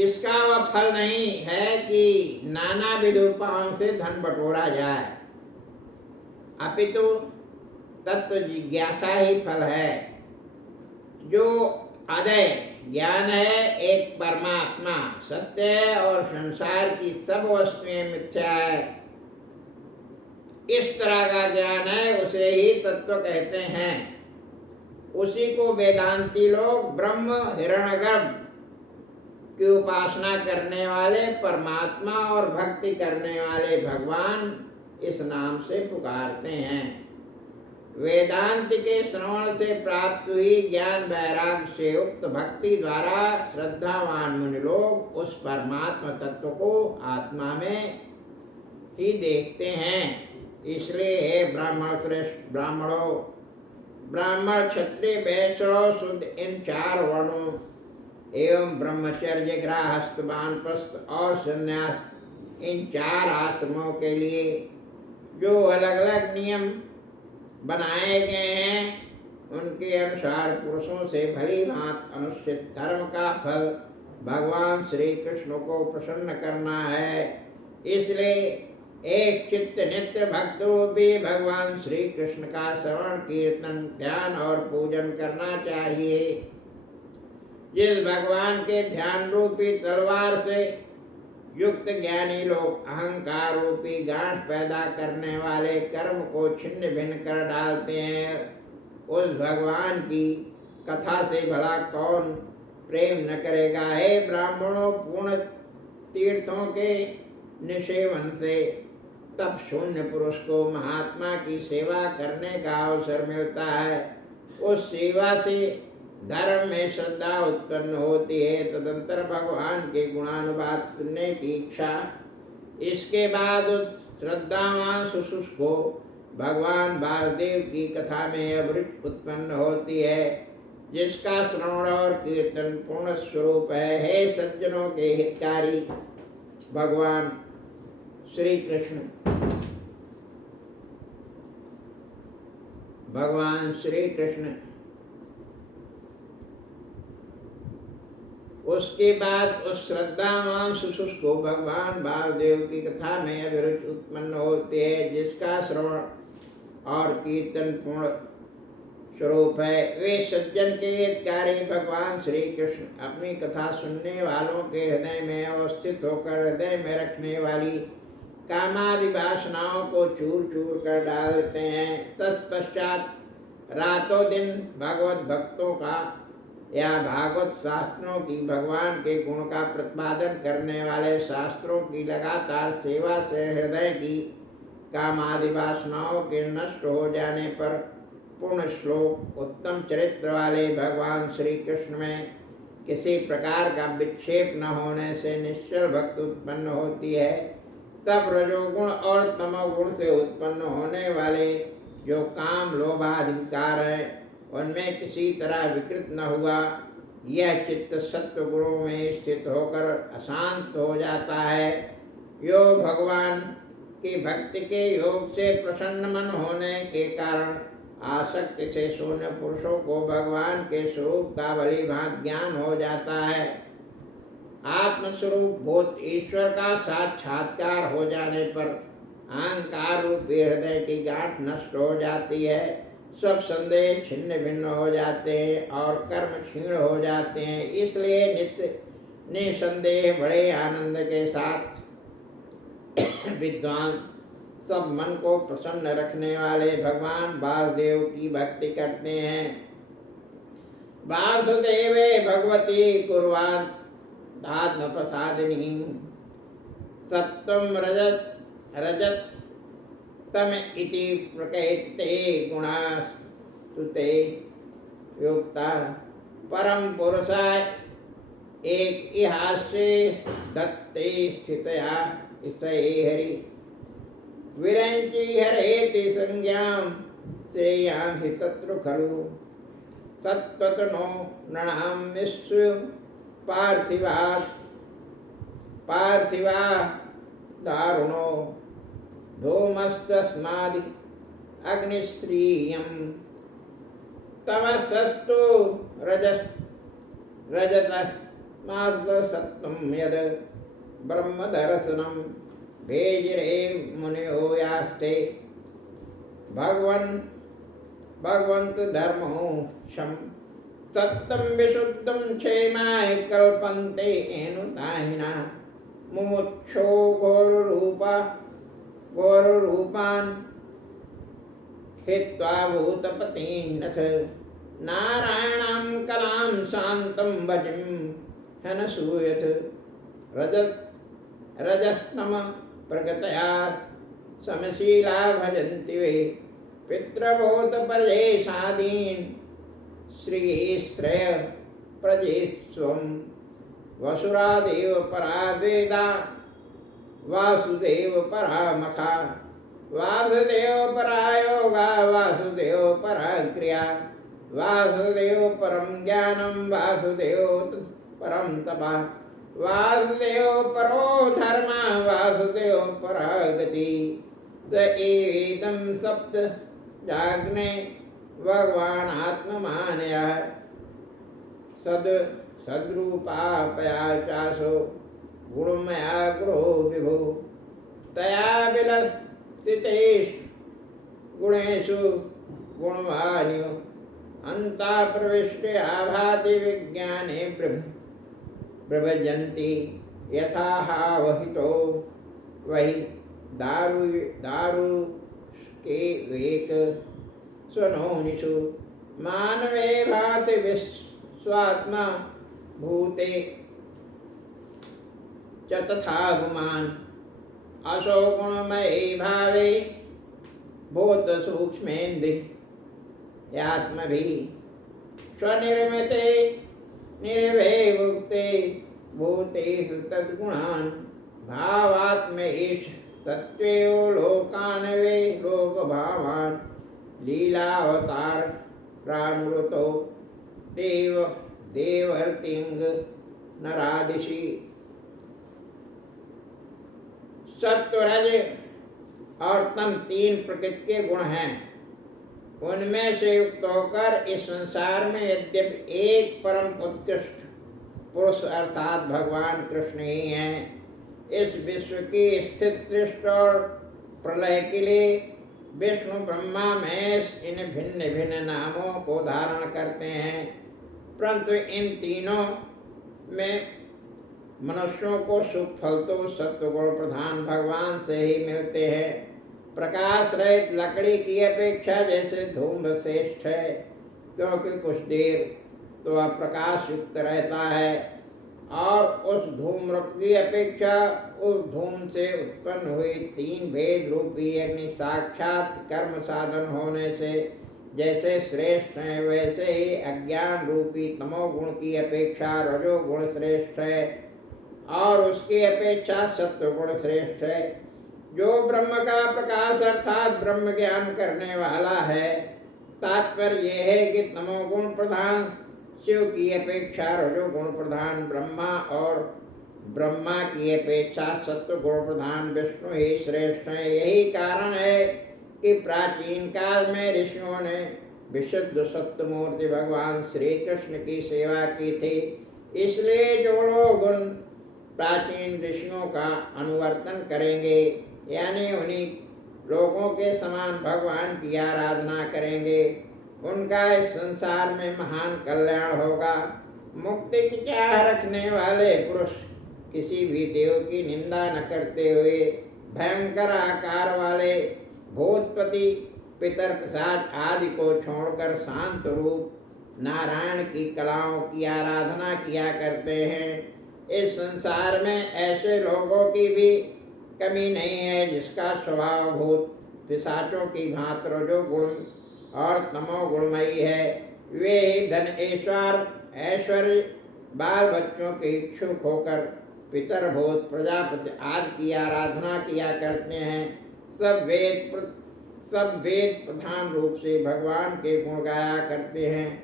इसका वह फल नहीं है कि नानाविध उपायों से धन बटोरा जाए, अपितु तत्व जिज्ञासा ही फल है। जो अदय ज्ञान है एक परमात्मा सत्य है और संसार की सब वस्तुएं मिथ्या है, इस तरह का ज्ञान है, उसे ही तत्व कहते हैं। उसी को वेदांती लोग ब्रह्म हिरण्यगर्भ की उपासना करने वाले परमात्मा और भक्ति करने वाले भगवान इस नाम से पुकारते हैं। वेदांत के श्रवण से प्राप्त हुई ज्ञान वैराग्य से युक्त भक्ति द्वारा श्रद्धावान मुनि लोग उस परमात्मा तत्व को आत्मा में ही देखते हैं। इसलिए हे ब्राह्मण श्रेष्ठ ब्राह्मणों, ब्राह्मण क्षत्रिय वैश्य शुद्ध इन चार वर्णों एवं ब्रह्मचर्य गृहस्थ वानप्रस्थ और संन्यास इन चार आश्रमों के लिए जो अलग अलग नियम बनाए गए हैं उनके अनुसार पुरुषों से भली भांति अनुष्ठित धर्म का फल भगवान श्री कृष्ण को प्रसन्न करना है। इसलिए एक चित्त नित्य भक्त रूपी भगवान श्री कृष्ण का श्रवण कीर्तन ध्यान और पूजन करना चाहिए। जिस भगवान के ध्यान रूपी तलवार से युक्त ज्ञानी लोग अहंकार रूपी गांठ पैदा करने वाले कर्म को छिन्न भिन्न कर डालते हैं। उस भगवान की कथा से भला कौन प्रेम न करेगा। हे ब्राह्मणों, पूर्ण तीर्थों के निषेवन से तब शून्य पुरुष को महात्मा की सेवा करने का अवसर मिलता है। उस सेवा से धर्म में श्रद्धा उत्पन्न होती है। तदंतर भगवान के गुणानुवाद सुनने की इच्छा, इसके बाद उस श्रद्धावान शिशु को भगवान वासुदेव की कथा में अभिरुचि उत्पन्न होती है, जिसका श्रवण और कीर्तन पूर्ण स्वरूप है। हे सज्जनों के हितकारी भगवान श्री कृष्ण, भगवान श्री कृष्ण उसके बाद उस श्रद्धावान शिशु को भगवान वासुदेव की कथा में अभिरुचि उत्पन्न होती है, जिसका श्रवण और कीर्तन पूर्ण स्वरूप है। वे सज्जन के हितकारी भगवान श्री कृष्ण अपनी कथा सुनने वालों के हृदय में अवस्थित होकर हृदय में रखने वाली कामादि वासनाओं को चूर चूर कर डालते हैं। तत्पश्चात रातों दिन भगवत भक्तों का या भागवत शास्त्रों की, भगवान के गुण का प्रतिपादन करने वाले शास्त्रों की लगातार सेवा से हृदय की कामादि वासनाओं के नष्ट हो जाने पर पूर्ण श्लोक उत्तम चरित्र वाले भगवान श्री कृष्ण में किसी प्रकार का विक्षेप न होने से निश्चल भक्ति उत्पन्न होती है। तब रजोगुण और तमोगुण से उत्पन्न होने वाले जो काम लोभ आदि विकार है, उनमें किसी तरह विकृत न हुआ यह चित्त सत्व गुणों में स्थित होकर अशांत हो जाता है। यो भगवान की भक्ति के योग से प्रसन्न मन होने के कारण आसक्ति से शून्य पुरुषों को भगवान के स्वरूप का भली भांति ज्ञान हो जाता है। आत्मस्वरूप भूत ईश्वर का साक्षात्कार हो जाने पर अहंकार रूपी हृदय की गांठ नष्ट हो जाती है। सब संदेह छिन्न भिन्न हो जाते हैं और कर्म क्षीण हो जाते हैं। इसलिए नित्य निसंदेह बड़े आनंद के साथ विद्वान सब मन को प्रसन्न रखने वाले भगवान वासुदेव की भक्ति करते हैं। वासुदेवे भगवती कुर्वान् आत्म प्रसादिनी सत्वं रजस तम इति प्रकृते गुणास्तुते युक्ता परम पुरुषाय एक इहास्ये दत्ते स्थितया ईशये हरि विरंचि हरेति संज्ञां श्रेयांसि तत्र खलु सत्त्वतनो नृणां विश्व पार्थिवा दारुणो धूमस्तस्मादि अग्निश्रियं तमसस्तु रजतस्माद् सत्त्वं यद् ब्रह्मदर्शनं भेजिरे मुनियो यास्ते भगवन्त धर्मो शम सत्यम विशुद्धम क्षेमाय कल्पन्ते एनुताहिना मुमुक्षो घोररूपान् हित्वा भूतपतीन्नथ नारायणं कलां शान्तं भजिं हनसूयथ रजस्तम प्रगतया समशीला भजन्ति वे पितृभूतपरेशादीन् श्रीश्रेय प्रजेस्वं वसुरादेव पराद्वेदा वासुदेव परामखा वासुदेव परायोगा वासुदेव पराक्रिया वासुदेव परम ज्ञानम वासुदेव परम तपा वासुदेव परो धर्म वासुदेव परागति स एवेदं सप्त जाग्ने भगवान आत्ममानया सद्रूपापया चासो गुणमया गुरो विभो तया विलसितेषु गुणेषु गुणवान्यो अन्ता प्रविष्टे आभाति विज्ञाने प्रभजन्ति यथाहावहितो वही दारु दारु के वेक स्वनोनिषु मानवे भाति विश्वात्मा भूते च तथा गुमान असो गुणमयी भावे भूत सूक्ष्मेन्दि यात्मभि स्वनिर्मिते निर्भयभुक्ते भूतेषु तद्गुणान् भावात्मैष सत्त्वेयो लोकानवे लोकभावान् लीलावतार रानुरतो देवर्तिंग नरादिशि सत्वरज और तम तीन प्रकृति के गुण हैं। उनमें से युक्त होकर इस संसार में यद्यपि एक परम उत्कृष्ट पुरुष अर्थात भगवान कृष्ण ही हैं, इस विश्व की स्थित सृष्टि और प्रलय के लिए विष्णु ब्रह्मा महेश इन भिन्न भिन्न नामों को धारण करते हैं, परंतु इन तीनों में मनुष्यों को सुख फल तो सत्वगुण प्रधान भगवान से ही मिलते हैं। प्रकाश रहित लकड़ी की अपेक्षा जैसे धूम श्रेष्ठ है, क्योंकि कुछ देर तो वह प्रकाश युक्त रहता है, और उस धूम की अपेक्षा उस धूम से उत्पन्न हुई तीन भेद रूपी अग्नि साक्षात कर्म साधन होने से जैसे श्रेष्ठ है, वैसे ही अज्ञान रूपी तमोगुण की अपेक्षा रजोगुण श्रेष्ठ है, और उसकी अपेक्षा सत्वगुण श्रेष्ठ है। जो ब्रह्म का प्रकाश अर्थात ब्रह्म ज्ञान करने वाला है, तात्पर्य यह है कि तमोगुण प्रधान शिव की अपेक्षा रजोगुण प्रधान ब्रह्मा और ब्रह्मा की अपेक्षा सत्वगुण प्रधान विष्णु ही श्रेष्ठ है। यही कारण है कि प्राचीन काल में ऋषियों ने विशुद्ध सत्वमूर्ति भगवान श्री कृष्ण की सेवा की थी। इसलिए जो लोग उन प्राचीन ऋषियों का अनुवर्तन करेंगे, यानी उन्हीं लोगों के समान भगवान की आराधना करेंगे, उनका इस संसार में महान कल्याण होगा। मुक्ति की चाह रखने वाले पुरुष किसी भी देव की निंदा न करते हुए भयंकर आकार वाले भूतपति पितर प्रसाद आदि को छोड़कर शांत रूप नारायण की कलाओं की आराधना किया करते हैं। इस संसार में ऐसे लोगों की भी कमी नहीं है जिसका स्वभाव भूत पिशाचों की भांति रजोगुण और तमोगुणमयी है। वे धन ऐश्वर्य बाल बच्चों के इच्छुक होकर पितर भूत प्रजापति आदि की आराधना किया करते हैं। सब वेद प्रधान रूप से भगवान के गुण गाया करते हैं।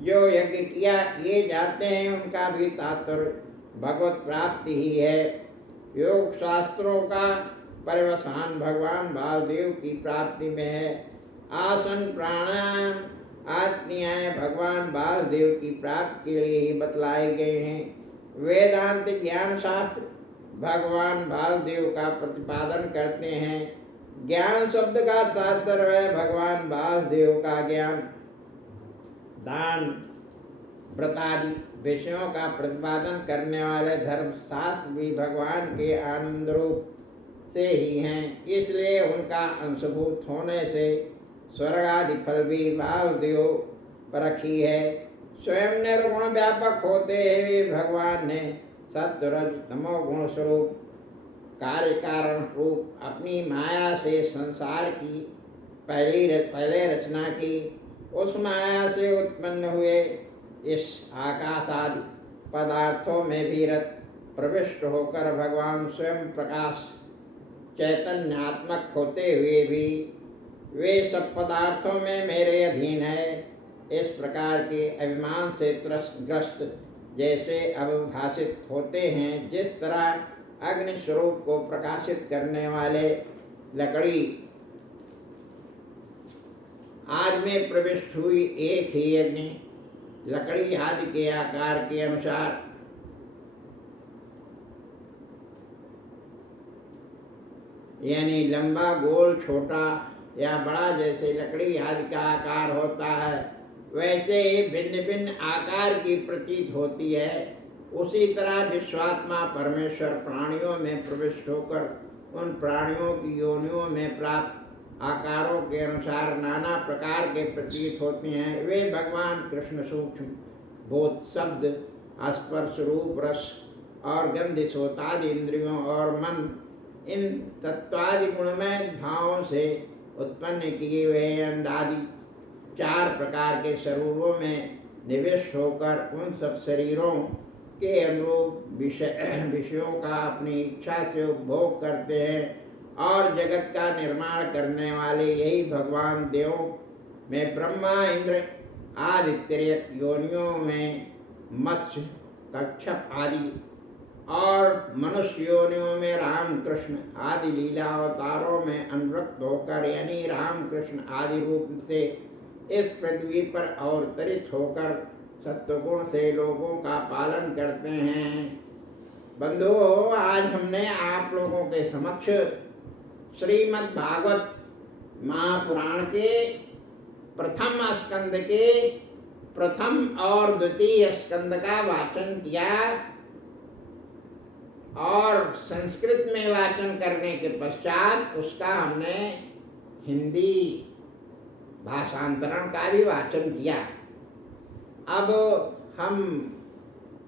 जो यज्ञ किए जाते हैं उनका भी तात्पर्य भगवत प्राप्ति ही है। योग शास्त्रों का परिवसान भगवान वासुदेव की प्राप्ति में है। आसन प्राणायाम आदि क्रियाएं भगवान वासुदेव की प्राप्ति के लिए ही बतलाए गए हैं। वेदांत ज्ञान शास्त्र भगवान वासुदेव का प्रतिपादन करते हैं। ज्ञान शब्द का तात्पर्य है भगवान वासुदेव का ज्ञान। दान व्रत आदि विषयों का प्रतिपादन करने वाले धर्मशास्त्र भी भगवान के आनंद रूप से ही हैं। इसलिए उनका अंशभूत होने से स्वर्ग आदि फल भी वासुदेव परखी है। स्वयं निर्गुण व्यापक होते हुए भगवान ने सत्वरज तमोगुण स्वरूप कार्य कारण रूप अपनी माया से संसार की पहले रचना की। उस माया से उत्पन्न हुए इस आकाश आदि पदार्थों में भी रत प्रविष्ट होकर भगवान स्वयं प्रकाश चैतन्यात्मक होते हुए भी वे सब पदार्थों में मेरे अधीन है। इस प्रकार के अभिमान से ग्रस्त जैसे अविभाषित होते हैं, जिस तरह अग्नि स्वरूप को प्रकाशित करने वाले लकड़ी आदि में प्रविष्ट हुई एक ही अग्नि लकड़ी आदि के आकार के अनुसार यानी लंबा गोल छोटा या बड़ा जैसे लकड़ी आदि का आकार होता है, वैसे ही भिन्न भिन्न आकार की प्रतीत होती है। उसी तरह विश्वात्मा परमेश्वर प्राणियों में प्रविष्ट होकर उन प्राणियों की योनियों में प्राप्त आकारों के अनुसार नाना प्रकार के प्रतीत होते हैं। वे भगवान कृष्ण सूक्ष्म बोध शब्द स्पर्श रूप रस और गंध सोतादि इंद्रियों और मन इन तत्वादि गुणमय भावों से उत्पन्न किए हुए अंडादि 4 प्रकार के स्वरूपों में निविष्ट होकर उन सब शरीरों के अनुरूप विषयों का अपनी इच्छा से उपभोग करते हैं और जगत का निर्माण करने वाले यही भगवान देवों में ब्रह्मा इंद्र आदि तिर्यक योनियों में मत्स्य कच्छप आदि और मनुष्य योनियों में राम कृष्ण आदि लीला अवतारों में अनुरक्त होकर यानी राम कृष्ण आदि रूप से इस पृथ्वी पर अवतरित होकर सत्वगुण से लोगों का पालन करते हैं। बंधुओं, आज हमने आप लोगों के समक्ष श्रीमद् भागवत महापुराण के प्रथम स्कंद के प्रथम और द्वितीय स्कंद का वाचन किया और संस्कृत में वाचन करने के पश्चात उसका हमने हिंदी भाषांतरण का भी वाचन किया। अब हम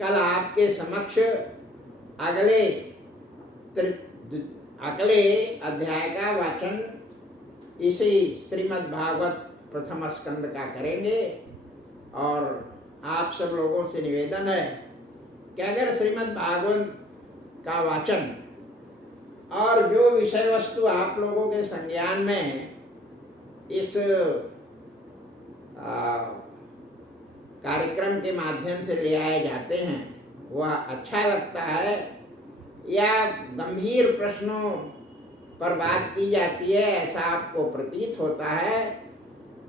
कल आपके समक्ष अगले अध्याय का वाचन इसी श्रीमद् भागवत प्रथम स्कंद का करेंगे और आप सब लोगों से निवेदन है कि अगर श्रीमद् भागवत का वाचन और जो विषय वस्तु आप लोगों के संज्ञान में इस कार्यक्रम के माध्यम से ले आए जाते हैं वह अच्छा लगता है या गंभीर प्रश्नों पर बात की जाती है ऐसा आपको प्रतीत होता है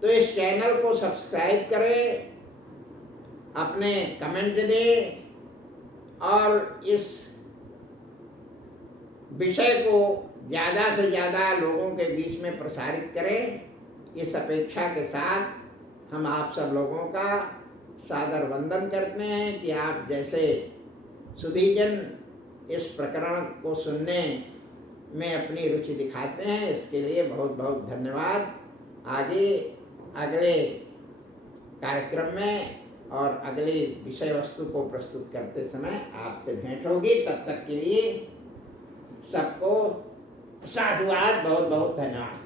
तो इस चैनल को सब्सक्राइब करें, अपने कमेंट दें और इस विषय को ज़्यादा से ज़्यादा लोगों के बीच में प्रसारित करें। इस अपेक्षा के साथ हम आप सब लोगों का सादर वंदन करते हैं कि आप जैसे सुधीजन इस प्रकरण को सुनने में अपनी रुचि दिखाते हैं, इसके लिए बहुत बहुत धन्यवाद। आगे अगले कार्यक्रम में और अगले विषय वस्तु को प्रस्तुत करते समय आपसे भेंट होगी। तब तक के लिए सबको साधुवाद, बहुत बहुत धन्यवाद।